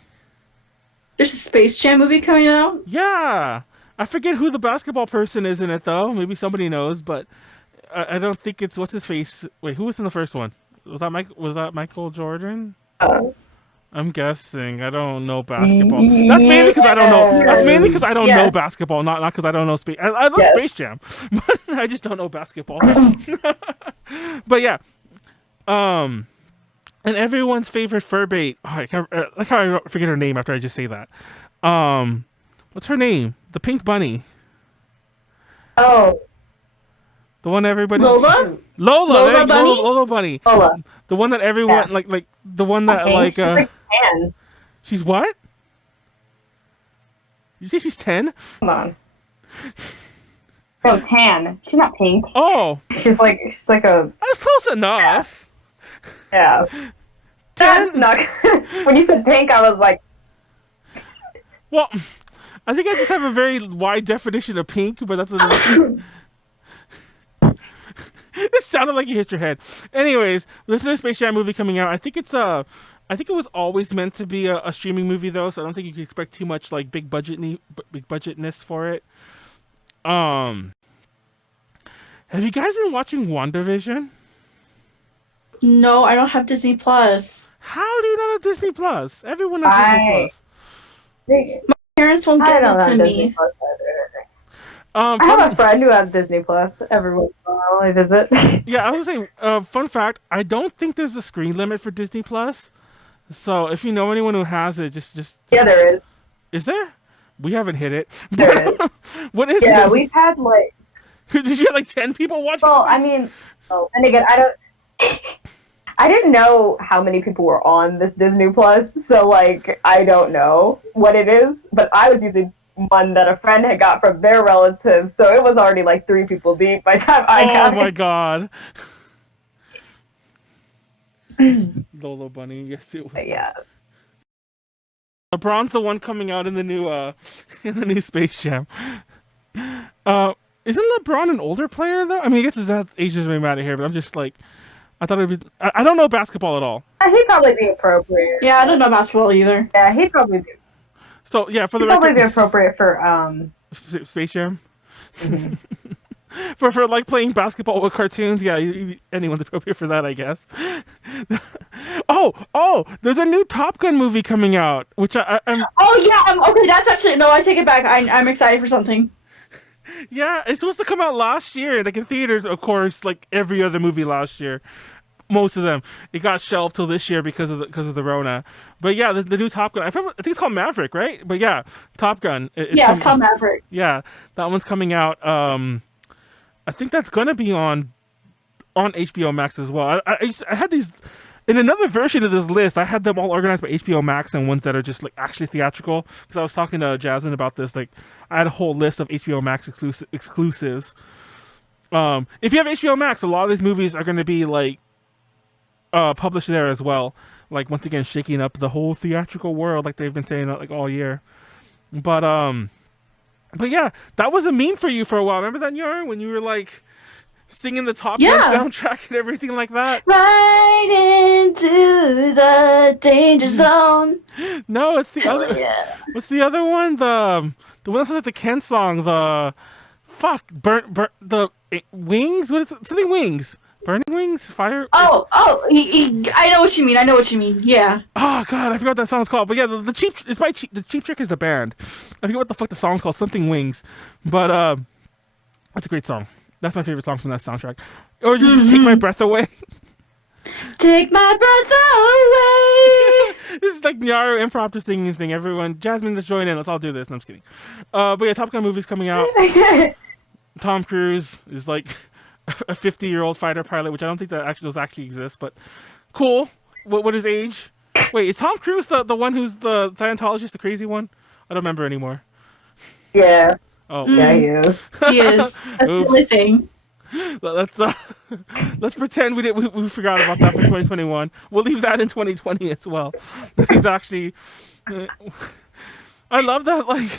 There's a Space Jam movie coming out. Yeah, I forget who the basketball person is in it though. Maybe somebody knows, but I don't think it's what's his face. Wait, who was in the first one? Was that Michael Jordan? I'm guessing. I don't know basketball. That's mainly because I don't know. That's mainly because I don't know basketball, not because I don't know space. I love Space Jam, but I just don't know basketball. But yeah, and everyone's favorite fur bait. Oh, I can't, like how I forget her name after I just say that. What's her name? The pink bunny. Oh, the one everybody. Lola Bunny. Lola Bunny. Lola. The one that everyone like the one that like. She's like 10. She's what? You say she's 10? Come on. No, tan. She's not pink. Oh. She's like a. That's close enough. Yeah. That's not. When you said pink, I was like. Well, I think I just have a very wide definition of pink, but that's a. It sounded like you hit your head. Anyways, there's a Space Jam movie coming out. I think it was always meant to be a streaming movie though, so I don't think you can expect too much like big budgetness for it. Have you guys been watching WandaVision? No, I don't have Disney Plus. How do you not have Disney Plus? Everyone has Disney Plus. My parents won't I give don't it have to Disney me. Plus either. I have a friend who has Disney Plus. Every once in a while I visit. Yeah, I was gonna say, fun fact, I don't think there's a screen limit for Disney Plus. So if you know anyone who has it, just Yeah, there is. Is there? We haven't hit it. There is. What is it? Yeah, we've had like. Did you have like 10 people watching? Well, I mean, and again, I didn't know how many people were on this Disney Plus, so like I don't know what it is, but I was using one that a friend had got from their relatives, so it was already like 3 people deep by the time I got it. Oh my god. Lola Bunny, yes it was. Yeah. LeBron's the one coming out in the new Space Jam. Isn't LeBron an older player though? I mean, I guess that age doesn't really matter here, but I'm just like, I thought it'd be. I don't know basketball at all. He'd probably be appropriate. Yeah, I don't know basketball either. Yeah, he'd probably be. So yeah, for the He'd probably record, be appropriate for Space Jam. Mm-hmm. for like playing basketball with cartoons, yeah, anyone's appropriate for that, I guess. Oh, there's a new Top Gun movie coming out, which I'm. Oh yeah, okay. That's actually no. I take it back. I'm excited for something. Yeah, it's supposed to come out last year, like in theaters, of course, like every other movie last year. Most of them, it got shelved till this year because of the Rona. But yeah, the new Top Gun. I think it's called Maverick, right? But yeah, Top Gun. It's called Maverick. Yeah, that one's coming out. I think that's gonna be on HBO Max as well. I had these in another version of this list. I had them all organized by HBO Max and ones that are just like actually theatrical. Because I was talking to Jasmine about this. Like, I had a whole list of HBO Max exclusives. If you have HBO Max, a lot of these movies are gonna be like published there as well. Like, once again, shaking up the whole theatrical world, like they've been saying like all year. But yeah, that was a meme for you for a while. Remember that, Nyaru, when you were like singing the Top Gun soundtrack and everything like that? Right into the danger zone. No, it's the other. Yeah. What's the other one? The one that says like the Ken song. The fuck, burn the wings. What is it? Something wings. Burning Wings? Fire? Oh, I know what you mean. I know what you mean. Yeah. Oh god, I forgot what that song's called. But yeah, the cheap it's by cheap, the Cheap Trick is the band. I forget what the fuck the song's called. Something Wings. But that's a great song. That's my favorite song from that soundtrack. Or just Take My Breath Away. Take my breath away. This is like Nyaru impromptu singing thing. Everyone, Jasmine, let's join in. Let's all do this. No, I'm just kidding. But yeah, Top Gun movie's coming out. Tom Cruise is like a 50-year-old fighter pilot, which I don't think that actually exists, but cool. What is age? Wait, is Tom Cruise the one who's the Scientologist, the crazy one? I don't remember anymore. Yeah. Oh, Yeah, he is. He is. That's the only thing. Let's pretend we forgot about that for 2021. We'll leave that in 2020 as well. He's actually. I love that. Like,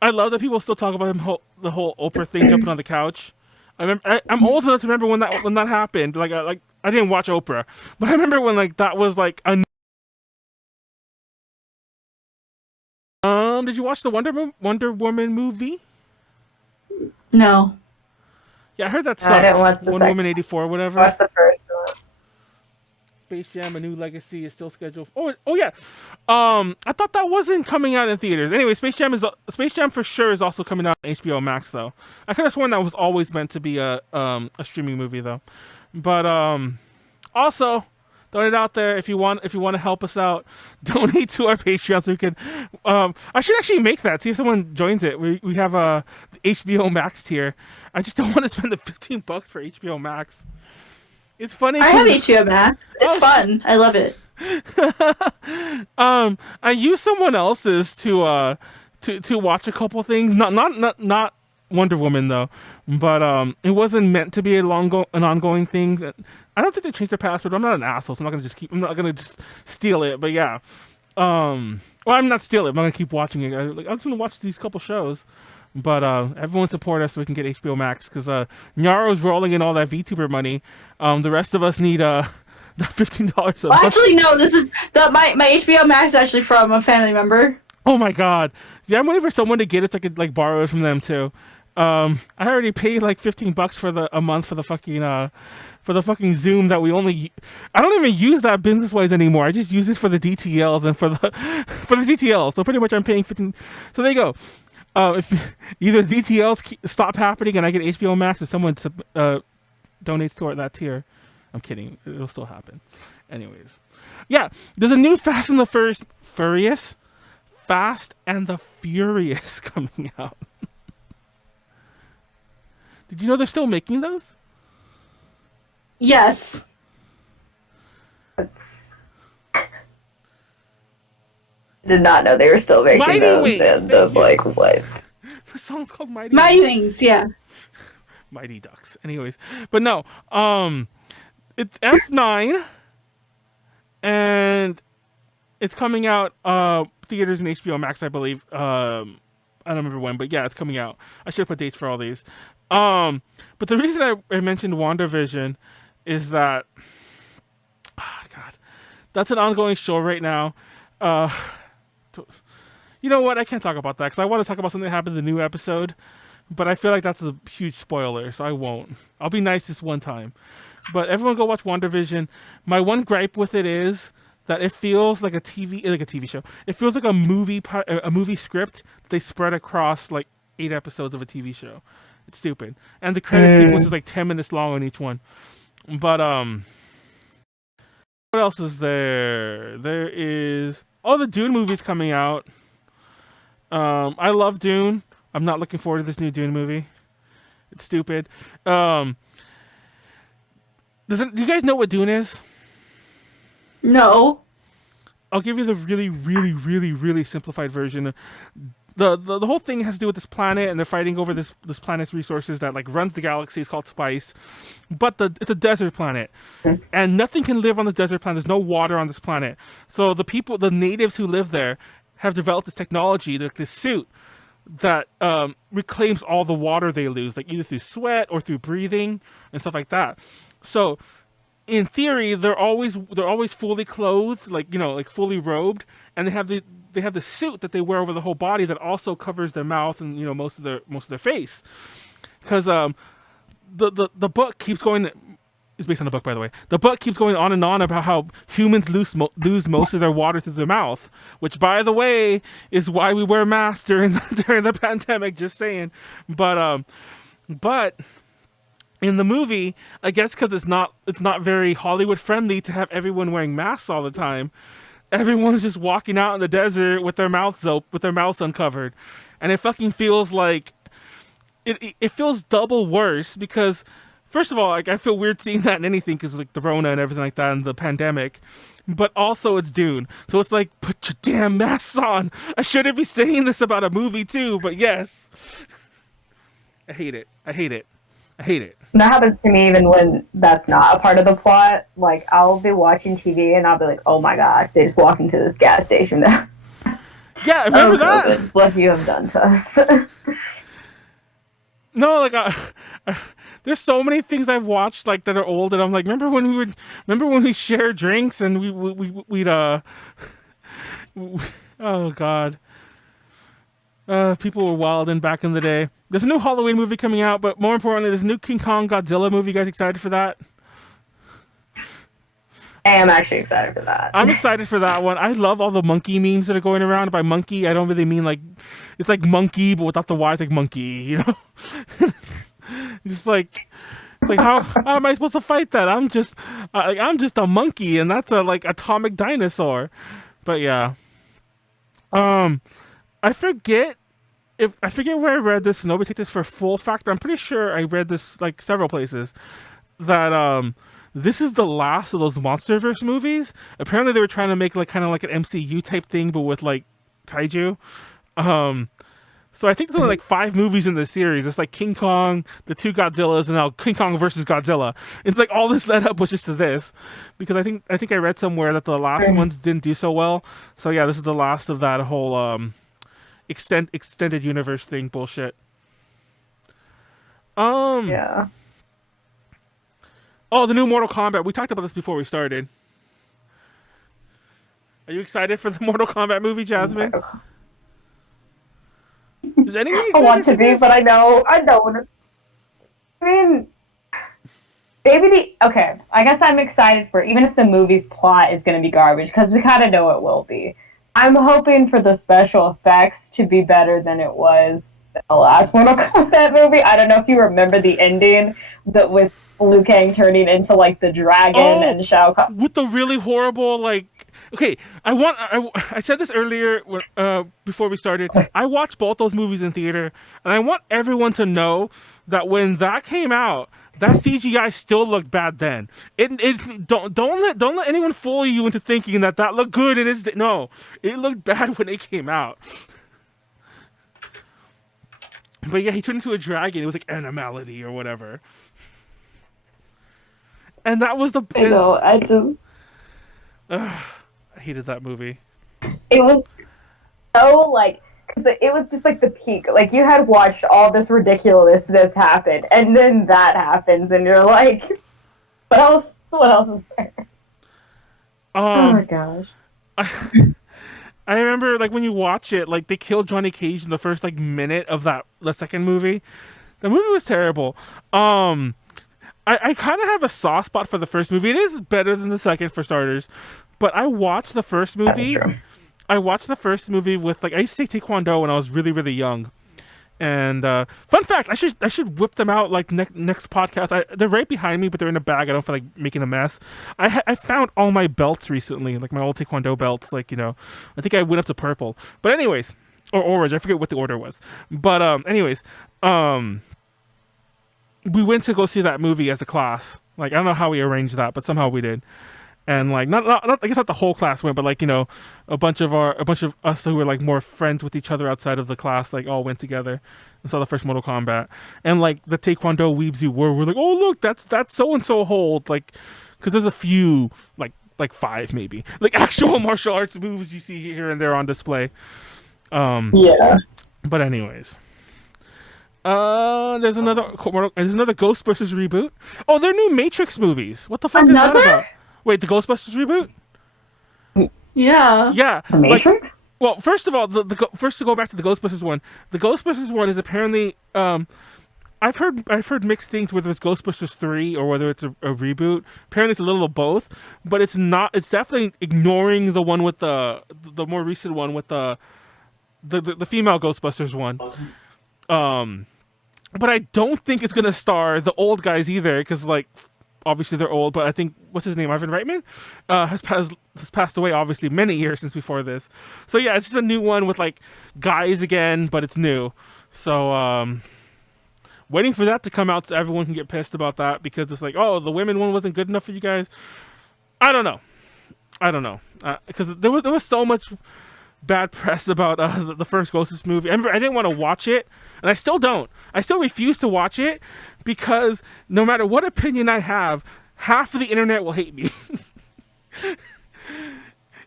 I love that people still talk about him. The whole Oprah thing, jumping on the couch. I'm old enough to remember when that happened. Like I didn't watch Oprah, but I remember when like that was like a. Did you watch the Wonder Woman movie? No. Yeah, I heard that No, sucked. I didn't watch the Wonder second. Woman 84, whatever. I watched the first one. Space Jam: A New Legacy is still scheduled. Oh yeah. I thought that wasn't coming out in theaters. Anyway, Space Jam for sure is also coming out on HBO Max though. I could have sworn that was always meant to be a streaming movie though. But also throwing it out there, if you want to help us out, donate to our Patreon so we can. I should actually make that. See if someone joins it. We have a HBO Max tier. I just don't want to spend the $15 for HBO Max. It's funny. I have HBO Max. It's fun. I love it. I used someone else's to watch a couple things. Not Wonder Woman though, but it wasn't meant to be an ongoing thing. I don't think they changed their password. I'm not an asshole, so I'm not gonna just steal it. But yeah, well, I'm not steal it. I'm gonna keep watching it. I'm just gonna watch these couple shows. But everyone support us so we can get HBO Max because Nyaru's rolling in all that VTuber money. The rest of us need that $15. Well, actually, no. This is my HBO Max is actually from a family member. Oh my god! Yeah, I'm waiting for someone to get it so I could like borrow it from them too. I already paid like $15 for a month for the fucking Zoom that we only. I don't even use that business wise anymore. I just use it for the DTLs and for the DTLs. So pretty much I'm paying 15. So there you go. If either DTLs stop happening and I get HBO Max, or someone donates toward that tier, I'm kidding. It'll still happen. Anyways, yeah. There's a new Fast and the Furious coming out. Did you know they're still making those? Yes. I did not know they were still making Mighty those. Wings, And thank you. like what? The song's called Mighty Wings. Yeah. Mighty Ducks. Anyways, but no, it's F9, and it's coming out theaters and HBO Max, I believe. I don't remember when, but yeah, it's coming out. I should have put dates for all these. But the reason I mentioned WandaVision is that, God, that's an ongoing show right now. You know what? I can't talk about that because I want to talk about something that happened in the new episode, but I feel like that's a huge spoiler, so I won't. I'll be nice this one time. But everyone go watch WandaVision. My one gripe with it is that it feels like a TV show. It feels like a movie script that they spread across like 8 episodes of a TV show. It's stupid. And the credit sequence is like 10 minutes long on each one. But what else is there? There is the Dune movie's coming out. I love Dune. I'm not looking forward to this new Dune movie. It's stupid. Do you guys know what Dune is? No. I'll give you the really, really, really, really simplified version. The whole thing has to do with this planet, and they're fighting over this planet's resources that like runs the galaxy. It's called spice, but it's a desert planet, and nothing can live on the desert planet. There's no water on this planet. So the natives who live there have developed this technology, this suit that reclaims all the water they lose, like either through sweat or through breathing and stuff like that. So in theory, they're always fully clothed, like fully robed, and they have the suit that they wear over the whole body that also covers their mouth and most of their face, because the book keeps going. It's based on a book, by the way. The book keeps going on and on about how humans lose most of their water through their mouth, which, by the way, is why we wear masks during the pandemic. Just saying, but in the movie, I guess because it's not very Hollywood friendly to have everyone wearing masks all the time. Everyone's just walking out in the desert with their mouths uncovered, and it fucking feels like it feels double worse because. First of all, like I feel weird seeing that in anything because like the Rona and everything like that and the pandemic, but also it's Dune, so it's like put your damn masks on. I shouldn't be saying this about a movie too, but yes, I hate it. I hate it. I hate it. That happens to me even when that's not a part of the plot. Like I'll be watching TV and I'll be like, "Oh my gosh, they just walked into this gas station." Yeah, remember that? COVID, what you have done to us. No, like there's so many things I've watched like that are old, and I'm like, remember when we shared drinks and we'd oh god, people were wilding back in the day. There's a new Halloween movie coming out, but more importantly, there's a new King Kong Godzilla movie. You guys excited for that? I am actually excited for that. I'm excited for that one. I love all the monkey memes that are going around. By monkey, I don't really mean like it's like monkey, but without the Y, it's like monkey. You know, it's like how am I supposed to fight that? I'm just a monkey, and that's a like atomic dinosaur. But yeah, I forget where I read this. Nobody take this for full fact. I'm pretty sure I read this like several places that this is the last of those MonsterVerse movies. Apparently, they were trying to make like kind of like an MCU type thing, but with like kaiju. So I think there's only like 5 movies in this series. It's like King Kong, the 2 Godzillas, and now King Kong versus Godzilla. It's like all this led up was just to this, because I think I read somewhere that the last ones didn't do so well. So yeah, this is the last of that whole extended universe thing bullshit. Yeah. Oh, the new Mortal Kombat. We talked about this before we started. Are you excited for the Mortal Kombat movie, Jasmine? Is anyone excited? I want to be, but I know. I mean, maybe okay. I guess I'm excited for even if the movie's plot is going to be garbage, because we kind of know it will be. I'm hoping for the special effects to be better than it was in the last Mortal Kombat movie. I don't know if you remember the ending with Liu Kang turning into like the dragon and Shao Kahn with the really horrible like. Okay, I said this earlier before we started. I watched both those movies in theater, and I want everyone to know that when that came out, that CGI still looked bad then. Don't let anyone fool you into thinking that looked good. No, it looked bad when it came out. But yeah, he turned into a dragon. It was like Animality or whatever. And that was the. I know. I hated that movie. It was so like, because it was just like the peak. Like you had watched all this ridiculousness happen, and then that happens, and you're like, what else? What else is there? Oh my gosh. I remember like when you watch it, like they killed Johnny Cage in the first like minute of the second movie. The movie was terrible. I kind of have a soft spot for the first movie. It is better than the second for starters. But I watched the first movie. I watched the first movie with like I used to take Taekwondo when I was really, really young. And fun fact, I should whip them out like next podcast. They're right behind me, but they're in a bag. I don't feel like making a mess. I found all my belts recently, like my old Taekwondo belts. Like I think I went up to purple. But anyways, or orange. I forget what the order was. But anyways, we went to go see that movie as a class. Like I don't know how we arranged that, but somehow we did. And like not I guess not the whole class went, but like a bunch of us who were like more friends with each other outside of the class like all went together and saw the first Mortal Kombat. And like the Taekwondo weebs you were like, oh look, that's so and so hold, like because there's a few like 5 maybe like actual martial arts moves you see here and there on display. Yeah. But anyways. There's another Ghostbusters reboot. Oh, they're new Matrix movies. What the fuck is that about? Wait, the Ghostbusters reboot? Yeah. Yeah. The Matrix? Well, first of all, first to go back to the Ghostbusters one. The Ghostbusters one is apparently I've heard mixed things whether it's Ghostbusters 3 or whether it's a reboot. Apparently it's a little of both, but it's not. It's definitely ignoring the one with the more recent one with the female Ghostbusters one. But I don't think it's gonna star the old guys either, because like obviously they're old. But I think what's his name, Ivan Reitman, has passed away obviously many years since before this. So yeah, it's just a new one with like guys again, but it's new. So waiting for that to come out so everyone can get pissed about that, because it's like, oh, the women one wasn't good enough for you guys. I don't know, because there was so much bad press about the first Ghostbusters movie. I didn't want to watch it, and I still don't. I still refuse to watch it because no matter what opinion I have, half of the internet will hate me.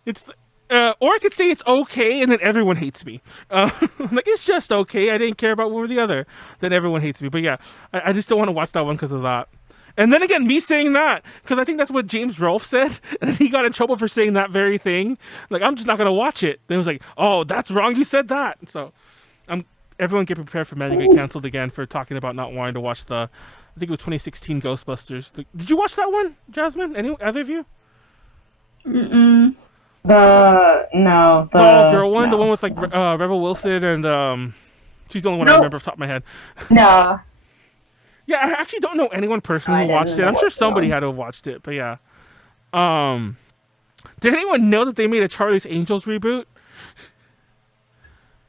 It's or I could say it's okay, and then everyone hates me. Like, it's just okay. I didn't care about one or the other. Then everyone hates me. But yeah, I just don't want to watch that one because of that. And then again, me saying that, because I think that's what James Rolfe said, and he got in trouble for saying that very thing. Like, I'm just not going to watch it. Then it was like, oh, that's wrong, you said that. So, everyone get prepared for Manuel to get canceled again for talking about not wanting to watch I think it was 2016 Ghostbusters. Did you watch that one, Jasmine? Either of you? Mm-mm. The all girl one, no. the one with like Rebel Wilson and she's the only one I remember off the top of my head. No. Yeah, I actually don't know anyone personally who watched it. I'm sure somebody had to have watched it, but yeah. Did anyone know that they made a Charlie's Angels reboot?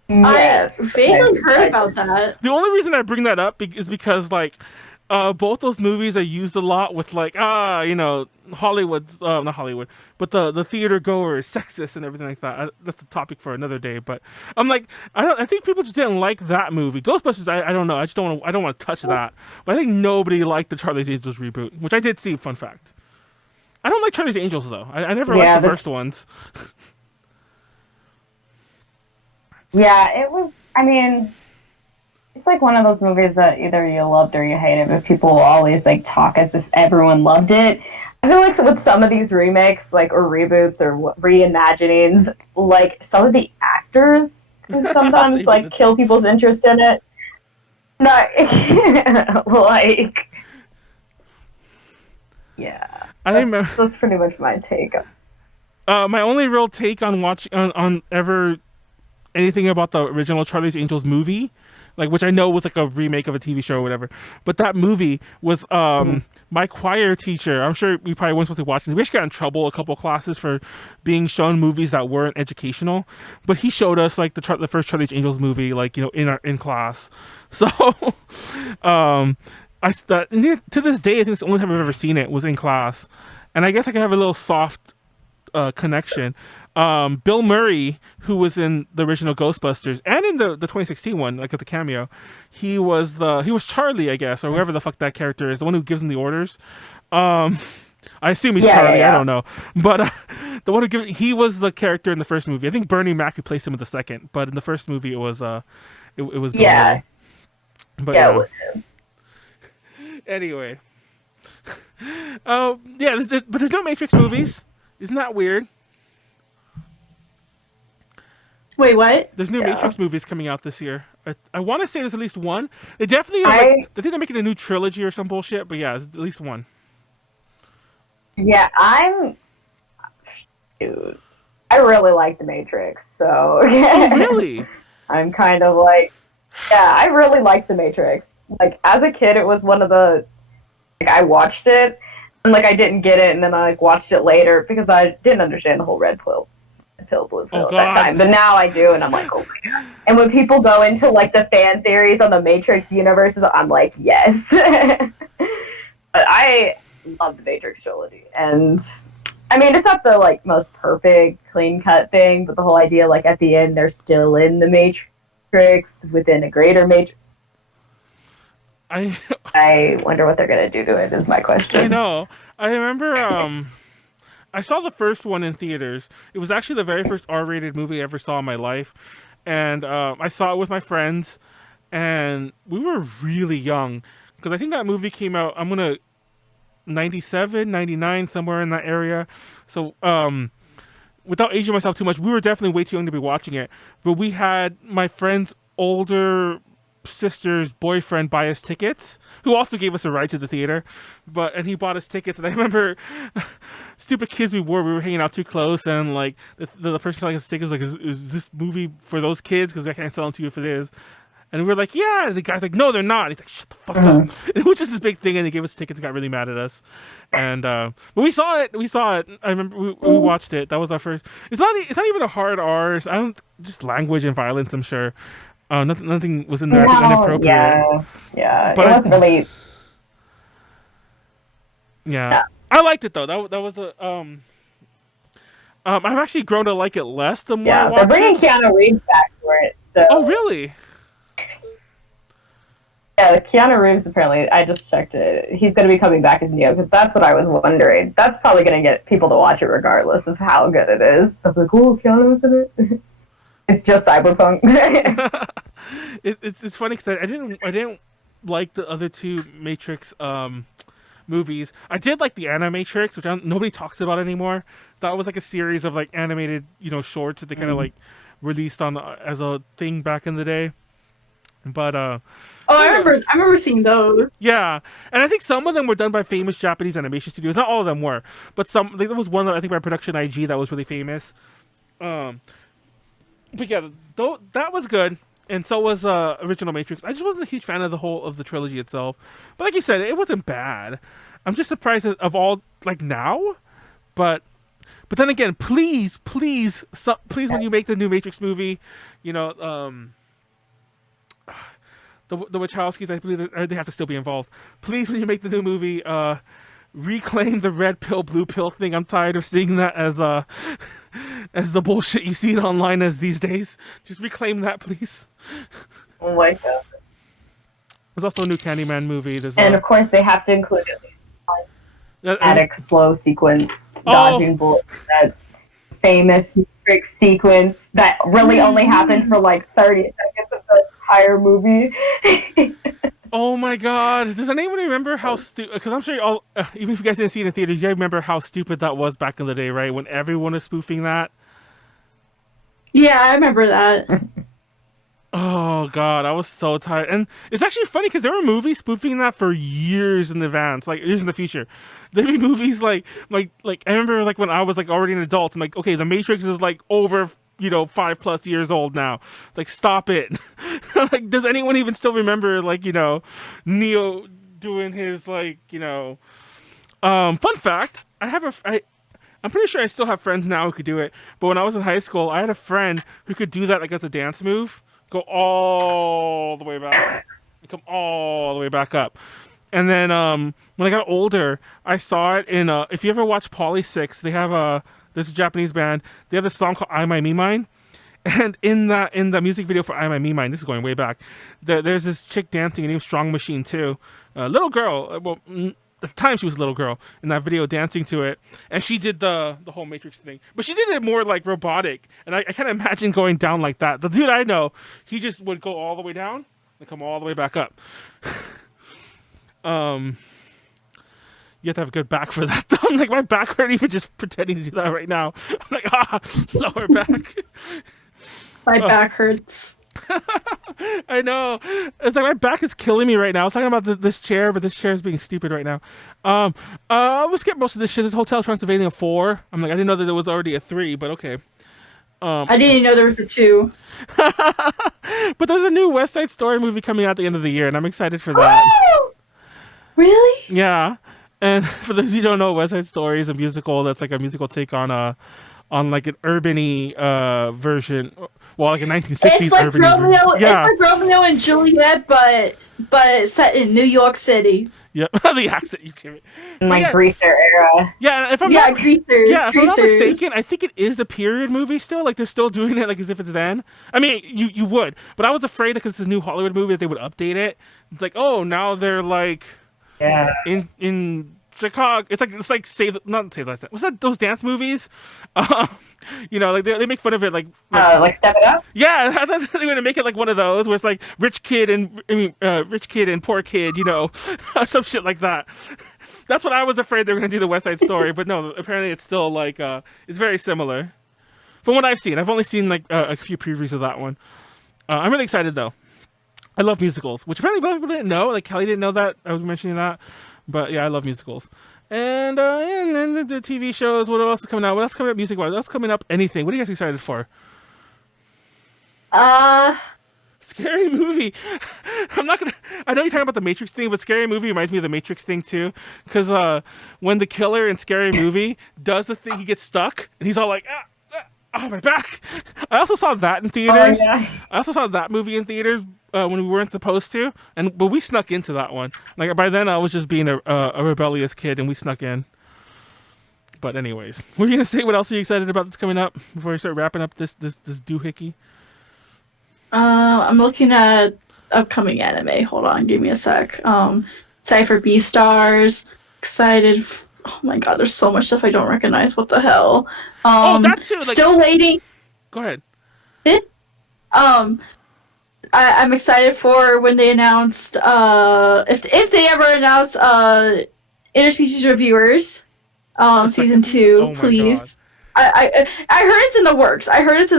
Yes, I vaguely heard about that. The only reason I bring that up is because like both those movies are used a lot with like Hollywood's not Hollywood, but the theater goers sexist and everything like that. That's the topic for another day. But I'm like, I think people just didn't like that movie. Ghostbusters, I don't know. I don't want to touch that. But I think nobody liked the Charlie's Angels reboot, which I did see. Fun fact. I don't like Charlie's Angels though. I never liked the first ones. Yeah, it was. I mean, it's like one of those movies that either you loved or you hated, but people will always like talk as if everyone loved it. I feel like with some of these remakes, like or reboots or reimaginings, like some of the actors can sometimes like kill people's interest in it. Not like, yeah. That's pretty much my take. My only real take on watching on ever anything about the original Charlie's Angels movie, like which I know was like a remake of a TV show or whatever, but that movie was my choir teacher. I'm sure we probably weren't supposed to watch this. We actually got in trouble a couple classes for being shown movies that weren't educational, but he showed us like the first Charlie's Angels movie, like in class. So to this day, I think it's the only time I've ever seen it was in class, and I guess I can have a little soft connection. Bill Murray, who was in the original Ghostbusters and in the 2016 one, like as a cameo, he was Charlie, I guess, or whoever the fuck that character is, the one who gives him the orders. I assume he's Charlie. Yeah. I don't know, but the one he was the character in the first movie. I think Bernie Mac replaced him in the second, but in the first movie it was Bill Murray. But it was him. Anyway, but there's no Matrix movies. Isn't that weird? Wait, what? There's new Matrix movies coming out this year. I want to say there's at least one. They definitely I think they're making a new trilogy or some bullshit, but yeah, there's at least one. Yeah, dude, I really like The Matrix, so... Oh, really? I'm kind of like... Yeah, I really like The Matrix. Like, as a kid, it was one of the... Like, I watched it, and, like, I didn't get it, and then I, like, watched it later, because I didn't understand the whole red pill, blue pill at that time. But now I do, and I'm like, oh my god. And when people go into, like, the fan theories on the Matrix universes, I'm like, yes. But I love the Matrix trilogy, and... I mean, it's not the, like, most perfect, clean-cut thing, but the whole idea, like, at the end, they're still in the Matrix, within a greater Matrix. I wonder what they're going to do to it, is my question. I know. I remember, I saw the first one in theaters. It was actually the very first R-rated movie I ever saw in my life. And I saw it with my friends, and we were really young. Because I think that movie came out, 97, 99, somewhere in that area. So, without aging myself too much, we were definitely way too young to be watching it. But we had my friend's older sister's boyfriend buy us tickets, who also gave us a ride to the theater, and he bought us tickets. And I remember, stupid kids we were hanging out too close, and like the person selling us tickets was like, is this movie for those kids? Because I can't sell them to you if it is. And we were like, yeah. And the guy's like, no, they're not. And he's like, shut the fuck up. It was just this big thing, and they gave us tickets and got really mad at us. And but we saw it. I remember we watched it. That was our first. It's not even a hard R. Just language and violence, I'm sure. Nothing was in there inappropriate. Yeah. But it wasn't really. Yeah. I liked it though. That was the I've actually grown to like it less the more. Yeah, they're bringing Keanu Reeves back for it. So. Oh really? Yeah, Keanu Reeves, apparently, I just checked it. He's going to be coming back as Neo, because that's what I was wondering. That's probably going to get people to watch it regardless of how good it is. I'm like, oh, Keanu's in it. It's just cyberpunk. It's funny because I didn't like the other two Matrix movies. I did like the Animatrix, which nobody talks about anymore. That was like a series of like animated, shorts that they kind of like released on as a thing back in the day. But I remember seeing those. Yeah, and I think some of them were done by famous Japanese animation studios. Not all of them were, but some. There was one that I think by Production IG that was really famous. But yeah, that was good, and so was original Matrix. I just wasn't a huge fan of the trilogy itself. But like you said, it wasn't bad. I'm just surprised of all like now, but then again, please, when you make the new Matrix movie, the Wachowskis, I believe they have to still be involved. Please, when you make the new movie, reclaim the red pill, blue pill thing. I'm tired of seeing that as the bullshit you see it online as these days. Just reclaim that, please. Oh my god. There's also a new Candyman movie. And of course, they have to include at least one dramatic slow sequence, dodging bullets. That famous Matrix sequence that really only happened for like 30 seconds of the entire movie. Oh my god! Does anyone remember how stupid? Because I'm sure all, even if you guys didn't see it in theater, you remember how stupid that was back in the day, right? When everyone was spoofing that. Yeah, I remember that. Oh god, I was so tired. And it's actually funny because there were movies spoofing that for years in advance, like years in the future. There'd be movies like I remember like when I was like already an adult, I'm like, okay, The Matrix is like over 5+ years old now. It's like, stop it. Like, does anyone even still remember like Neo doing his like fun fact, I'm pretty sure I still have friends now who could do it, but when I was in high school I had a friend who could do that like as a dance move, go all the way back and come all the way back up. And then when I got older, I saw it in if you ever watch Poly6, they have there's a Japanese band. They have this song called I My Me Mine. And in the music video for I My Me Mine, this is going way back, there's this chick dancing, and named Strong Machine too. A little girl, well, at the time she was a little girl, in that video dancing to it. And she did the whole Matrix thing. But she did it more like robotic. And I can't imagine going down like that. The dude I know, he just would go all the way down and come all the way back up. You have to have a good back for that. I'm like, my back hurt even just pretending to do that right now. I'm like, lower back. My back hurts. I know. It's like my back is killing me right now. I was talking about this chair, but this chair is being stupid right now. We'll skip most of this shit. This Hotel Transylvania 4. I'm like, I didn't know that there was already a 3, but okay. I didn't know there was a 2. But there's a new West Side Story movie coming out at the end of the year, and I'm excited for that. Oh! Really? Yeah. And for those who don't know, West Side Story is a musical that's like a musical take on like an urban-y version, well, like a 1960s it's like urban Romeo, yeah. It's like Romeo and Juliet, but set in New York City. Yep, the accent you give it. Like Greaser era. Yeah, if I'm Greaser. Yeah, if I'm not mistaken, I think it is the period movie still. Like they're still doing it like as if it's then. I mean, you would, but I was afraid that because it's a new Hollywood movie that they would update it. It's like, oh, now they're like, in Chicago. It's like not Save Last Dance. What's that? Those dance movies? Like they make fun of it like Step It Up. Yeah, I thought they were gonna make it like one of those where it's like rich kid and poor kid, some shit like that. That's what I was afraid they were gonna do the West Side Story, but no, apparently it's still like it's very similar. From what I've seen, I've only seen like a few previews of that one. I'm really excited though. I love musicals, which apparently most people didn't know. Like Kelly didn't know that. I was mentioning that, but yeah, I love musicals. And then the TV shows. What else is coming out? What else is coming up music wise? What else is coming up? Anything? What are you guys excited for? Scary Movie. I'm not gonna. I know you're talking about the Matrix thing, but Scary Movie reminds me of the Matrix thing too. Because when the killer in Scary Movie does the thing, he gets stuck, and he's all like, "Oh, my back." I also saw that in theaters. Oh, yeah. I also saw that movie in theaters when we weren't supposed to, but we snuck into that one. Like by then, I was just being a rebellious kid, and we snuck in. But anyways, what are you gonna say? What else are you excited about that's coming up before we start wrapping up this doohickey? I'm looking at upcoming anime. Hold on, give me a sec. Cypher Beastars. Excited. Oh my god, there's so much stuff I don't recognize. What the hell? That too. Like, still waiting. Go ahead. I'm excited for when they announced if they ever announce Interspecies Reviewers season 2, oh my please. God. I heard it's in the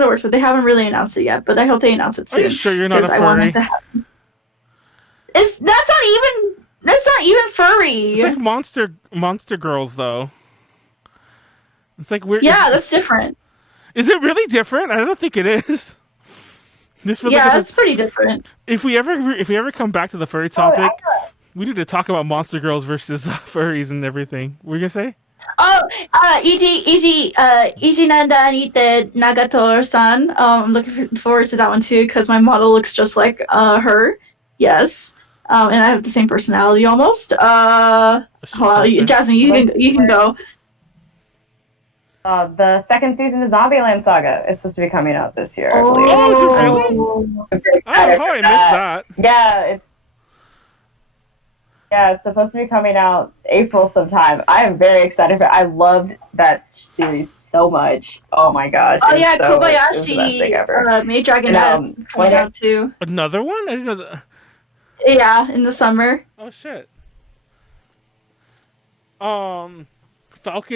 works. But they haven't really announced it yet. But I hope they announce it soon. Are you sure you're not a I want furry? it to happen. That's not even furry. It's like monster girls though. It's like weird. Yeah, that's different. Is it really different? I don't think it is. It's pretty different. If we ever come back to the furry topic, we need to talk about monster girls versus furries and everything. What were you gonna say? Iji Nanda Nite Nagator-san. I'm looking forward to that one too because my model looks just like her. Yes. And I have the same personality almost. Jasmine, you can go. The second season of Zombieland Saga is supposed to be coming out this year. I believe. Oh, is it really? Oh, I missed that. Yeah, it's supposed to be coming out April sometime. I am very excited for it. I loved that series so much. Oh my gosh. Oh yeah, it was the best thing ever. Kobayashi Maid Dragonette is coming out too. Another one? I didn't know that. Yeah, in the summer. Oh shit. Falcon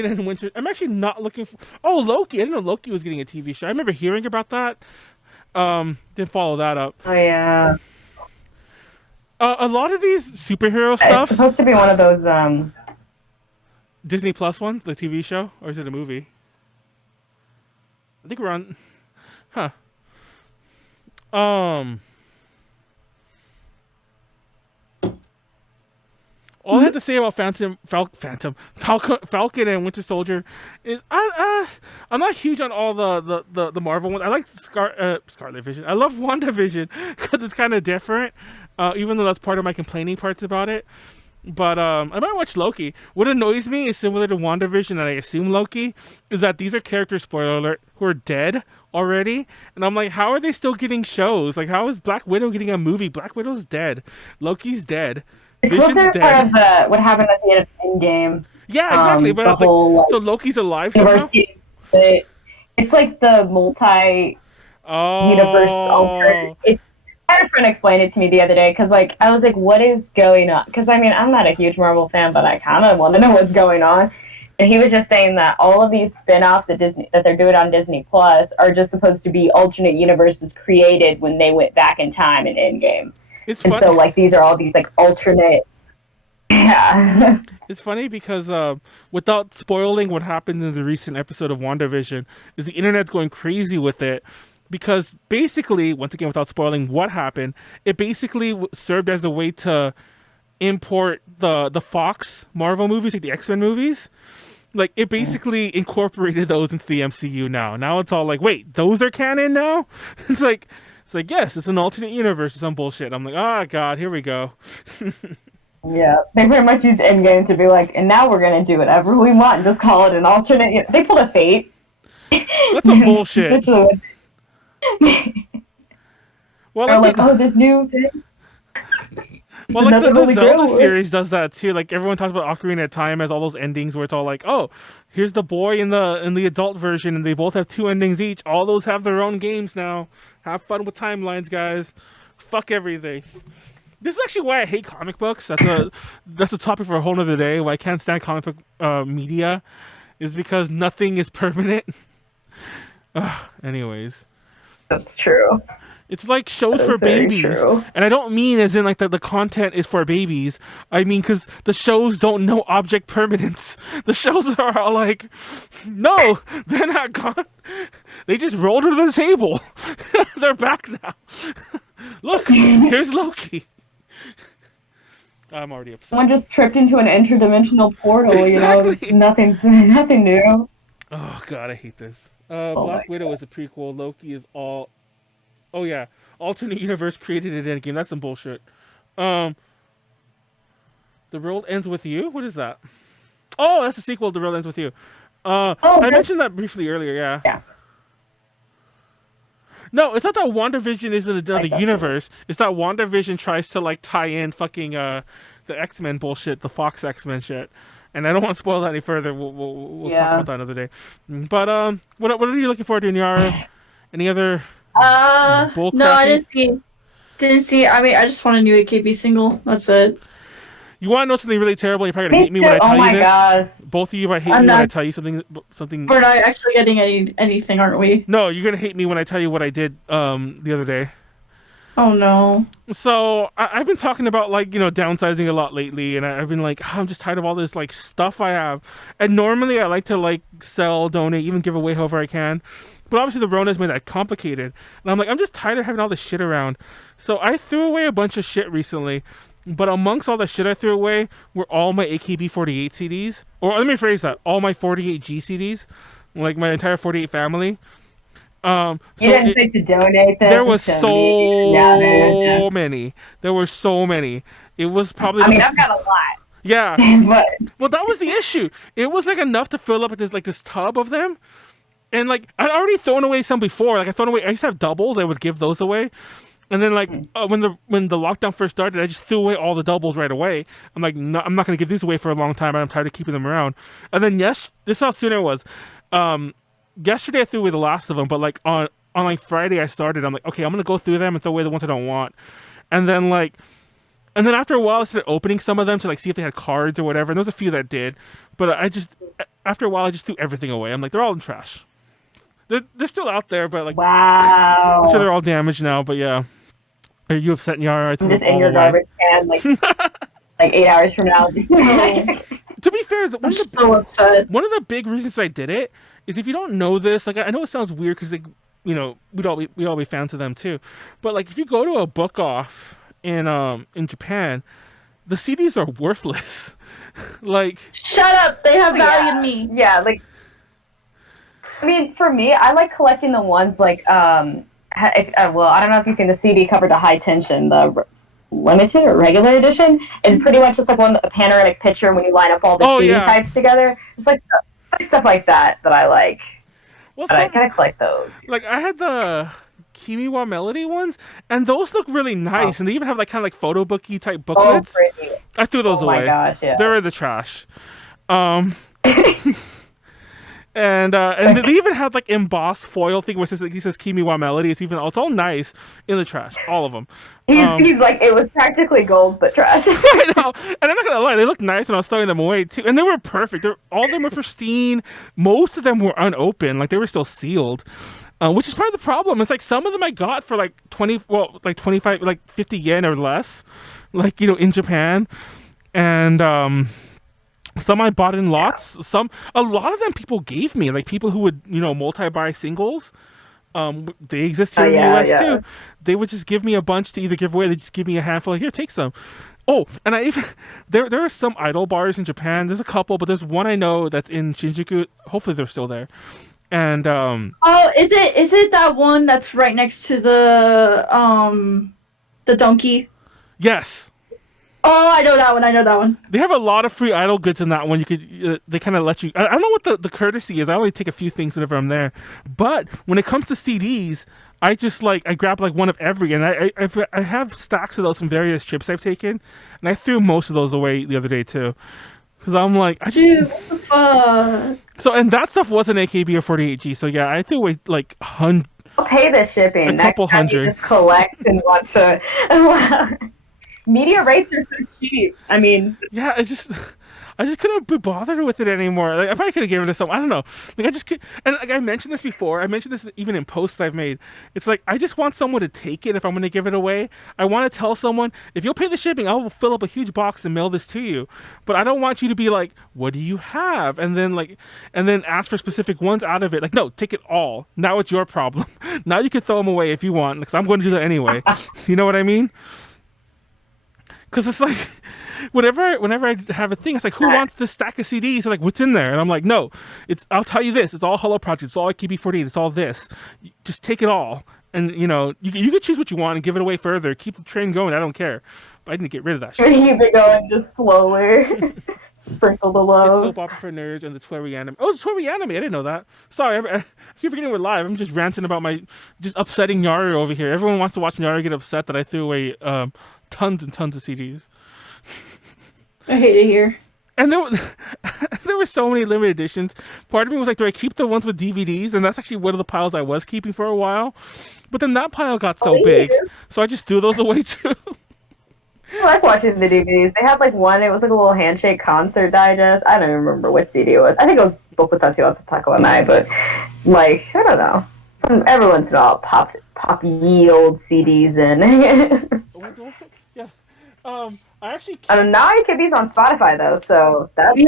and Winter. I'm actually not looking for. Oh, Loki. I didn't know Loki was getting a TV show. I remember hearing about that. Didn't follow that up. Oh yeah. A lot of these superhero stuff. It's supposed to be one of those Disney Plus ones, the TV show, or is it a movie? I think we're on. Huh. All I had to say about Falcon and Winter Soldier is I'm not huge on all the Marvel ones. I like Scarlet Vision. I love WandaVision because it's kind of different, even though that's part of my complaining parts about it. But I might watch Loki. What annoys me is similar to WandaVision, and I assume Loki, is that these are characters, spoiler alert, who are dead already. And I'm like, how are they still getting shows? Like, how is Black Widow getting a movie? Black Widow's dead. Loki's dead. It's supposed to be part of what happened at the end of Endgame. Yeah, exactly. But whole, so Loki's alive somehow? It's like the multi-universe alter. I had a friend explain it to me the other day because, like, I was like, "What is going on?" Because I mean, I'm not a huge Marvel fan, but I kind of want to know what's going on. And he was just saying that all of these spin-offs that they're doing on Disney Plus are just supposed to be alternate universes created when they went back in time in Endgame. It's and funny. so, like, these are all these, like, alternate... Yeah. It's funny because without spoiling what happened in the recent episode of WandaVision, is the internet's going crazy with it. Because basically, once again, without spoiling what happened, it basically served as a way to import the Fox Marvel movies, like the X-Men movies. Like, it basically incorporated those into the MCU now. Now it's all like, wait, those are canon now? It's like, yes, it's an alternate universe or some bullshit. I'm like, oh, God, here we go. Yeah, they pretty much used Endgame to be like, and now we're going to do whatever we want and just call it an alternate. They pulled a Fate. That's a bullshit. Well, like, this new thing. Well, like the Zelda series does that too. Like, everyone talks about Ocarina of Time as all those endings where it's all like, oh, here's the boy in the adult version, and they both have 2 endings each. All those have their own games now. Have fun with timelines, guys. Fuck everything. This is actually why I hate comic books. That's a topic for a whole other day. Why I can't stand comic book media is because nothing is permanent. Anyways. That's true. It's like shows That for is very babies. true. And I don't mean as in like the content is for babies. I mean because the shows don't know object permanence. The shows are all like, no, they're not gone. They just rolled to the table. They're back now. Look, here's Loki. I'm already upset. Someone just tripped into an interdimensional portal, you know? Exactly. It's nothing new. Oh god, I hate this. Oh Black my Widow is a prequel. Loki is all. Oh yeah, alternate universe created in Endgame. That's some bullshit. The world ends with you. What is that? Oh, that's the sequel. The world ends with you. I mentioned that briefly earlier. Yeah. Yeah. No, it's not that WandaVision is in another Like, universe. It's that WandaVision tries to like tie in fucking the X-Men bullshit, the Fox X-Men shit. And I don't want to spoil that any further. We'll talk about that another day. But what are you looking forward to, Nyaru? Any other bull no, I crappy? didn't see. I mean, I just want a new AKB single. That's it. You want to know something really terrible? You're probably gonna hate me when I tell you this. Gosh. Both of you might hate me when I tell you something. We're not actually getting anything, aren't we? No, you're gonna hate me when I tell you what I did the other day. Oh no. So I've been talking about like downsizing a lot lately, and I've been like, I'm just tired of all this like stuff I have. And normally I like to like sell, donate, even give away however I can. But obviously the Rona's made that complicated, and I'm like, I'm just tired of having all this shit around. So I threw away a bunch of shit recently. But amongst all the shit I threw away were all my AKB48 CDs. Or let me phrase that, all my 48G CDs. Like my entire 48 family. You didn't think to donate them? There was so many. There were so many. It was probably... I mean, I've got a lot. Yeah. But... Well, that was the issue. It was like enough to fill up this tub of them. And like, I'd already thrown away some before. Like I used to have doubles. I would give those away. And then like when the lockdown first started, I just threw away all the doubles right away. I'm like, no, I'm not gonna give these away for a long time. I'm tired of keeping them around. And then this is how soon it was. Yesterday I threw away the last of them, but like on like Friday I started. I'm like, okay, I'm gonna go through them and throw away the ones I don't want. And then after a while I started opening some of them to like see if they had cards or whatever. And there was a few that did, but after a while I just threw everything away. I'm like, they're all in trash. They're still out there, but like, wow. I'm sure they're all damaged now. But yeah. Are you upset, Nyaru? I'm just in your garbage can, like 8 hours from now. To be fair, one of the big reasons I did it is if you don't know this, like I know it sounds weird because we'd all be fans of them too, but like if you go to a book off in Japan, the CDs are worthless. Like, shut up! They have value in me. Yeah, like I mean, for me, I like collecting the ones like I don't know if you've seen the CD cover to High Tension, the limited or regular edition. It's pretty much just like a panoramic picture when you line up all the CD types together. It's like stuff like that I like. Well, I kind of collect those. Like I had the Kimiwa Melody ones, and those look really nice, and they even have like kind of like photo booky type booklets. Oh, pretty. I threw those away. Oh my gosh, yeah. They're in the trash. And they even had like embossed foil thing where it says Kimiwa Melody. It's all nice in the trash, all of them. He's like, it was practically gold, but trash. I know, and I'm not gonna lie, they looked nice, and I was throwing them away too. And they were perfect. All of them were pristine. Most of them were unopened, like they were still sealed, which is part of the problem. It's like some of them I got for like 25, like 50 yen or less, like in Japan, and some I bought in lots. Yeah. A lot of them people gave me, like people who would multi-buy singles. They exist here in the US too. They would just give me a bunch to either give away. They just give me a handful. Here, take some. Oh, and I even there are some idol bars in Japan. There's a couple, but there's one I know that's in Shinjuku. Hopefully, they're still there. And oh, is it that one that's right next to the donkey? Yes. Oh, I know that one. They have a lot of free idol goods in that one. You could, they kind of let you. I don't know what the courtesy is. I only take a few things whenever I'm there. But when it comes to CDs, I just I grab like one of every, and I have stacks of those from various trips I've taken, and I threw most of those away the other day too, because I'm like, dude, what the fuck? So, and that stuff wasn't AKB or 48G. So yeah, I threw away like I'll pay the shipping. Next couple time hundred. You just collect and want to. Media rates are so cheap. I mean, yeah, it's just I just couldn't be bothered with it anymore. Like I probably could have given it to someone. I don't know. Like I just could, and like I mentioned this before. I mentioned this even in posts I've made. It's like I just want someone to take it if I'm going to give it away. I want to tell someone, if you'll pay the shipping, I will fill up a huge box and mail this to you. But I don't want you to be like, what do you have? And then ask for specific ones out of it. Like, no, take it all. Now it's your problem. Now you can throw them away if you want, because I'm going to do that anyway. You know what I mean? Because it's like, whenever I have a thing, it's like, who wants this stack of CDs? Like, what's in there? And I'm like, no, I'll tell you this. It's all Hello Project. It's all AKB48. It's all this. Just take it all. And, you know, you can choose what you want and give it away further. Keep the train going. I don't care. But I need to get rid of that shit. Keep it going just slowly. Sprinkle the love. It's Soap Opera for Nerds and the Twerry Anime. Oh, it's Twerry Anime. I didn't know that. Sorry, I keep forgetting we're live. I'm just ranting about just upsetting Nyaru over here. Everyone wants to watch Nyaru get upset that I threw away tons and tons of CDs. I hate it here. And there were so many limited editions. Part of me was like, do I keep the ones with DVDs? And that's actually one of the piles I was keeping for a while. But then that pile got so big, so I just threw those away too. I like watching the DVDs. They had like one, it was like a little Handshake concert digest. I don't even remember which CD it was. I think it was Boku Tattoo at the Taco and I, but like, I don't know. Every once in a while, pop ye old CDs in. Yeah. I actually now AKB's on Spotify though, so that's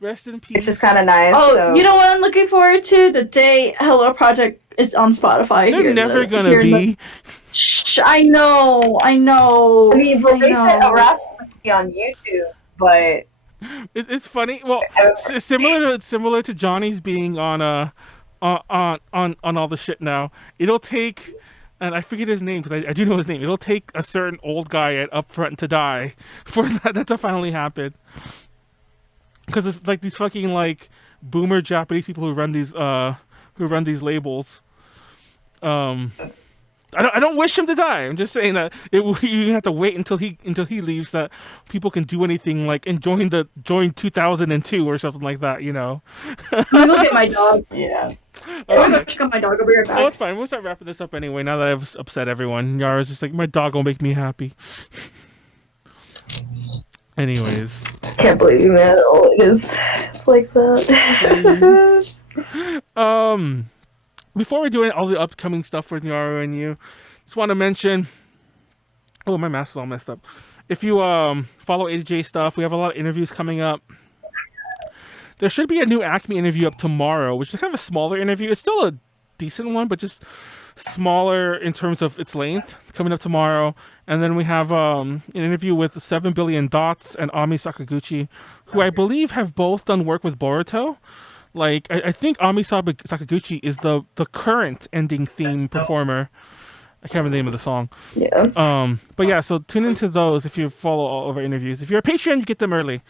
rest in peace. which is kind of nice. Oh, so. you know what I'm looking forward to? The day Hello Project is on Spotify. They're never gonna be. Shh, I know. I mean, but they said a rap would be on YouTube, but it's funny. Well, similar to Johnny's being on all the shit now. It'll take. And I forget his name because I do know his name. It'll take a certain old guy at Upfront to die for that to finally happen. Because it's like these fucking like boomer Japanese people who run these labels. I don't wish him to die. I'm just saying that you have to wait until he leaves that people can do anything like join 2002 or something like that. You know. Look at my dog. Yeah. I'm gonna check on my dog. I'll be right back. Oh, it's fine. We'll start wrapping this up anyway. Now that I've upset everyone, Yara's just like, my dog will make me happy. Anyways, Can't believe you, man. Oh, it's like that. Before we do all the upcoming stuff with Nyaru and you, just want to mention. Oh, my mask is all messed up. If you follow AJ stuff, we have a lot of interviews coming up. There should be a new Acme interview up tomorrow, which is kind of a smaller interview. It's still a decent one, but just smaller in terms of its length, coming up tomorrow. And then we have an interview with 7 Billion Dots and Ami Sakaguchi, who I believe have both done work with Boruto. Like, I think Ami Sakaguchi is the current ending theme performer. I can't remember the name of the song. Yeah. But yeah, so tune into those if you follow all of our interviews. If you're a Patreon, you get them early.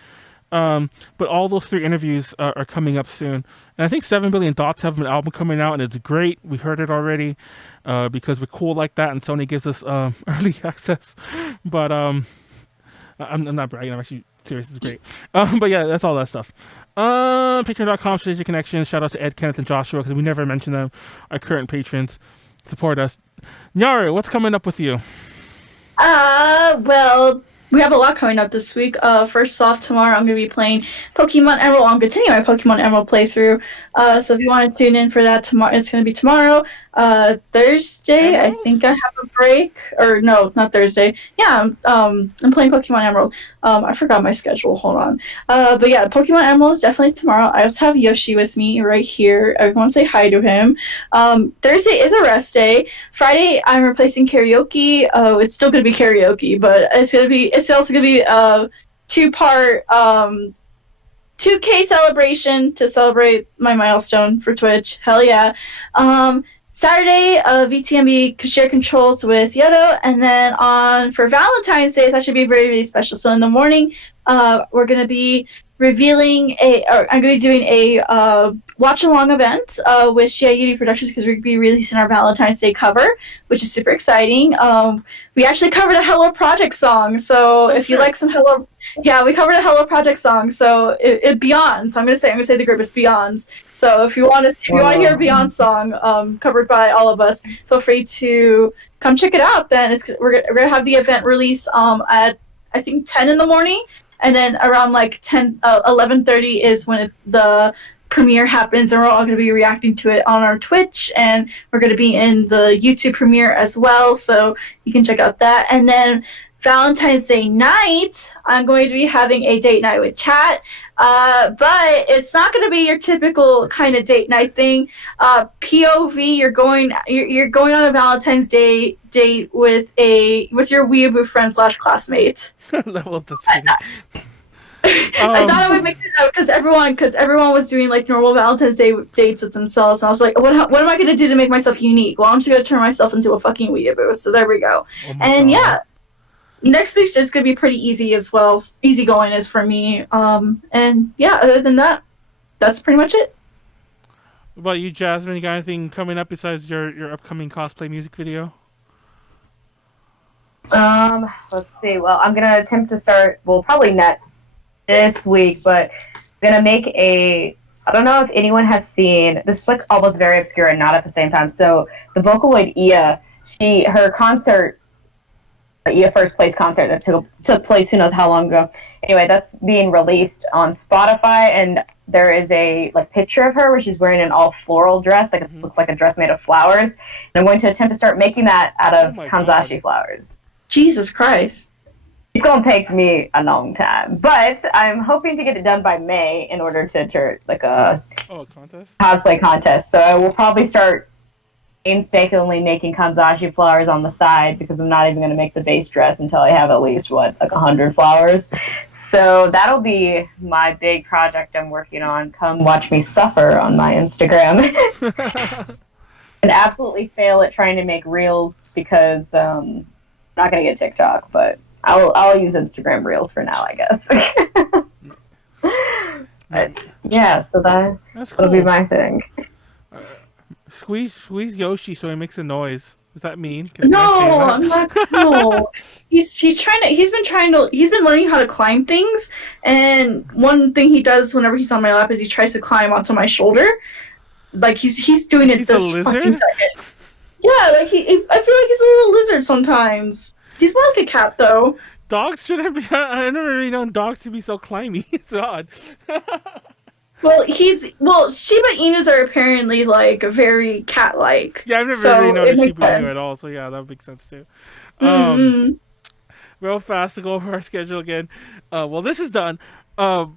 But all those 3 interviews are coming up soon. And I think 7 Billion Dots have an album coming out, and it's great. We heard it already because we're cool like that, and Sony gives us early access. But I'm not bragging. I'm actually serious. It's great. But yeah, that's all that stuff. Patreon.com, Strategic Connections. Shout out to Ed, Kenneth, and Joshua, because we never mention them. Our current patrons support us. Nyaru, what's coming up with you? Well, we have a lot coming up this week. First off, tomorrow I'm going to be playing Pokemon Emerald. I'm continuing my Pokemon Emerald playthrough. So if you want to tune in for that tomorrow, it's going to be tomorrow. Thursday, Emerald? I think I have a break. Or no, not Thursday. Yeah, I'm playing Pokemon Emerald. I forgot my schedule. Hold on. But yeah, Pokemon Emerald is definitely tomorrow. I also have Yoshi with me right here. Everyone say hi to him. Thursday is a rest day. Friday, I'm replacing karaoke. It's still going to be karaoke, but it's also going to be a 2-part 2K celebration to celebrate my milestone for Twitch. Hell yeah. Saturday, VTMB share controls with Yodo, and then for Valentine's Day, it's actually be very, really special. So in the morning, we're going to be revealing I'm going to be doing a watch-along event with Shia Productions, because we're going to be releasing our Valentine's Day cover, which is super exciting. We actually covered a Hello Project song, so if you like some we covered a Hello Project song, so it Beyond. So I'm going to say the group is Beyonds. So if you want to hear a Beyond song covered by all of us, feel free to come check it out. Then we're going to have the event release at I think 10 in the morning. and then around like 11:30 is when the premiere happens, and we're all going to be reacting to it on our Twitch, and we're going to be in the YouTube premiere as well, so you can check out that. And then Valentine's Day night, I'm going to be having a date night with chat, but it's not going to be your typical kind of date night thing. POV, you're going on a Valentine's Day date with your weeaboo friend / classmate. Level that's kidding. I thought I would make it out because everyone was doing like normal Valentine's Day dates with themselves, and I was like, what am I going to do to make myself unique? Well, I'm just going to turn myself into a fucking weeaboo. So there we go. And yeah. Next week's just gonna be pretty easy as well. Easy going is for me. And yeah, other than that, that's pretty much it. What about you, Jasmine? You got anything coming up besides your upcoming cosplay music video? Let's see. Well, I'm gonna attempt to start. Well, probably not this week, but I'm gonna make a. I don't know if anyone has seen. This is like almost very obscure and not at the same time. So the Vocaloid Ia, her concert. First place concert that took place who knows how long ago. Anyway, that's being released on Spotify, and there is a like picture of her where she's wearing an all floral dress, like it looks like a dress made of flowers. And I'm going to attempt to start making that out of kanzashi flowers. Jesus Christ. It's going to take me a long time, but I'm hoping to get it done by May in order to enter like a contest? Cosplay contest. So I will probably start painstakingly making kanzashi flowers on the side because I'm not even going to make the base dress until I have at least, like 100 flowers. So that'll be my big project I'm working on. Come watch me suffer on my Instagram. And absolutely fail at trying to make reels because I'm not going to get TikTok, but I'll use Instagram reels for now, I guess. But yeah, so that'll be my thing. Squeeze Yoshi so he makes a noise. Does that mean? No, I'm not. No, he's been learning how to climb things, and one thing he does whenever he's on my lap is he tries to climb onto my shoulder. Like he's doing it this fucking second. Yeah, like I feel like he's a little lizard sometimes. He's more like a cat though. Dogs shouldn't be. I never really known dogs to be so climby. It's odd. Well, Shiba Inus are apparently like very cat-like. Yeah, I've never really known a Shiba Inu at all, so yeah, that would make sense too. Real fast to go over our schedule again. Well, this is done. I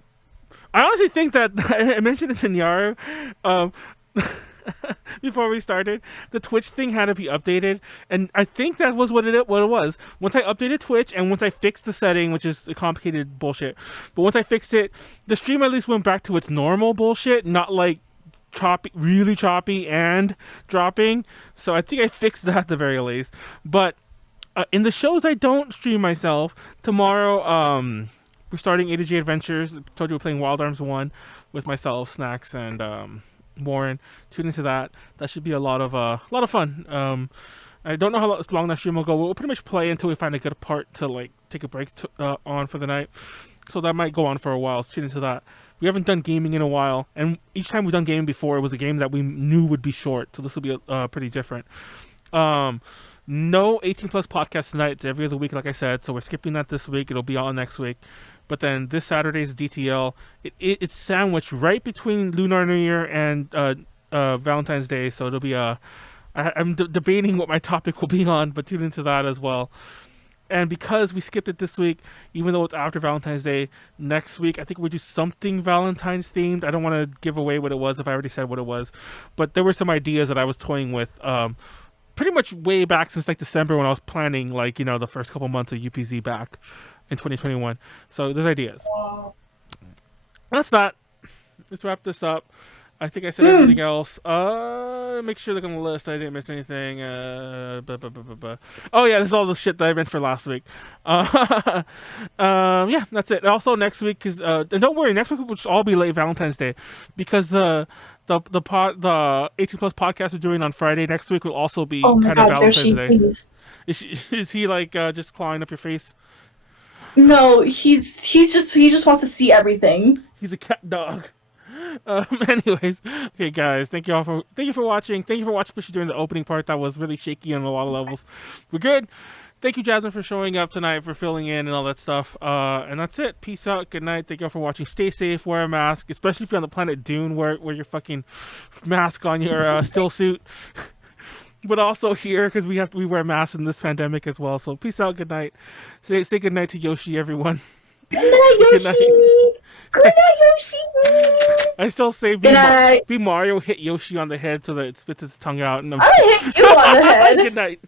honestly think that I mentioned it to Nyaru before we started. The Twitch thing had to be updated, and I think that was what it was. Once I updated Twitch and once I fixed the setting, which is a complicated bullshit, but once I fixed it, the stream at least went back to its normal bullshit, not like choppy, really choppy and dropping. So I think I fixed that at the very least. But in the shows I don't stream myself, tomorrow we're starting A to G Adventures. I told you we're playing Wild Arms 1 with myself, Snacks, and Warren. Tune into that. That should be a lot of fun. I don't know how long that stream will go. We'll pretty much play until we find a good part to like take a break on for the night. So that might go on for a while. So tune into that. We haven't done gaming in a while, and each time we've done gaming before, it was a game that we knew would be short. So this will be pretty different. No 18 plus podcast tonight. It's every other week, like I said. So we're skipping that this week. It'll be on next week. But then this Saturday's DTL. It's sandwiched right between Lunar New Year and Valentine's Day. So it'll be I'm debating what my topic will be on, but tune into that as well. And because we skipped it this week, even though it's after Valentine's Day, next week I think we'll do something Valentine's themed. I don't want to give away what it was if I already said what it was. But there were some ideas that I was toying with pretty much way back since like December when I was planning like, you know, the first couple months of UPZ back in 2021. So there's ideas. That's that. Let's wrap this up. I think I said everything else. Make sure look on the list. I didn't miss anything. Oh yeah, this is all the shit that I meant for last week. Yeah, that's it. Also next week, cause and don't worry, next week will just all be late Valentine's Day, because the 18 plus podcast we're doing on Friday next week will also be kind of Valentine's Day. Is he like just clawing up your face? No, he just wants to see everything. He's a cat dog. Anyways, okay, guys, thank you for watching. Thank you for watching, especially during the opening part. That was really shaky on a lot of levels. We're good. thank you, Jasmine, for showing up tonight, for filling in and all that stuff. And that's it. Peace out. Good night. Thank you all for watching. Stay safe. Wear a mask, especially if you're on the planet Dune. Wear your fucking mask on your still suit. But also here, because we wear masks in this pandemic as well. So peace out. Good night. Say good night to Yoshi, everyone. Good night, Yoshi. Good night, Yoshi. I still say Good night. be Mario, hit Yoshi on the head so that it spits its tongue out. And I'm gonna hit you on the head. Good night.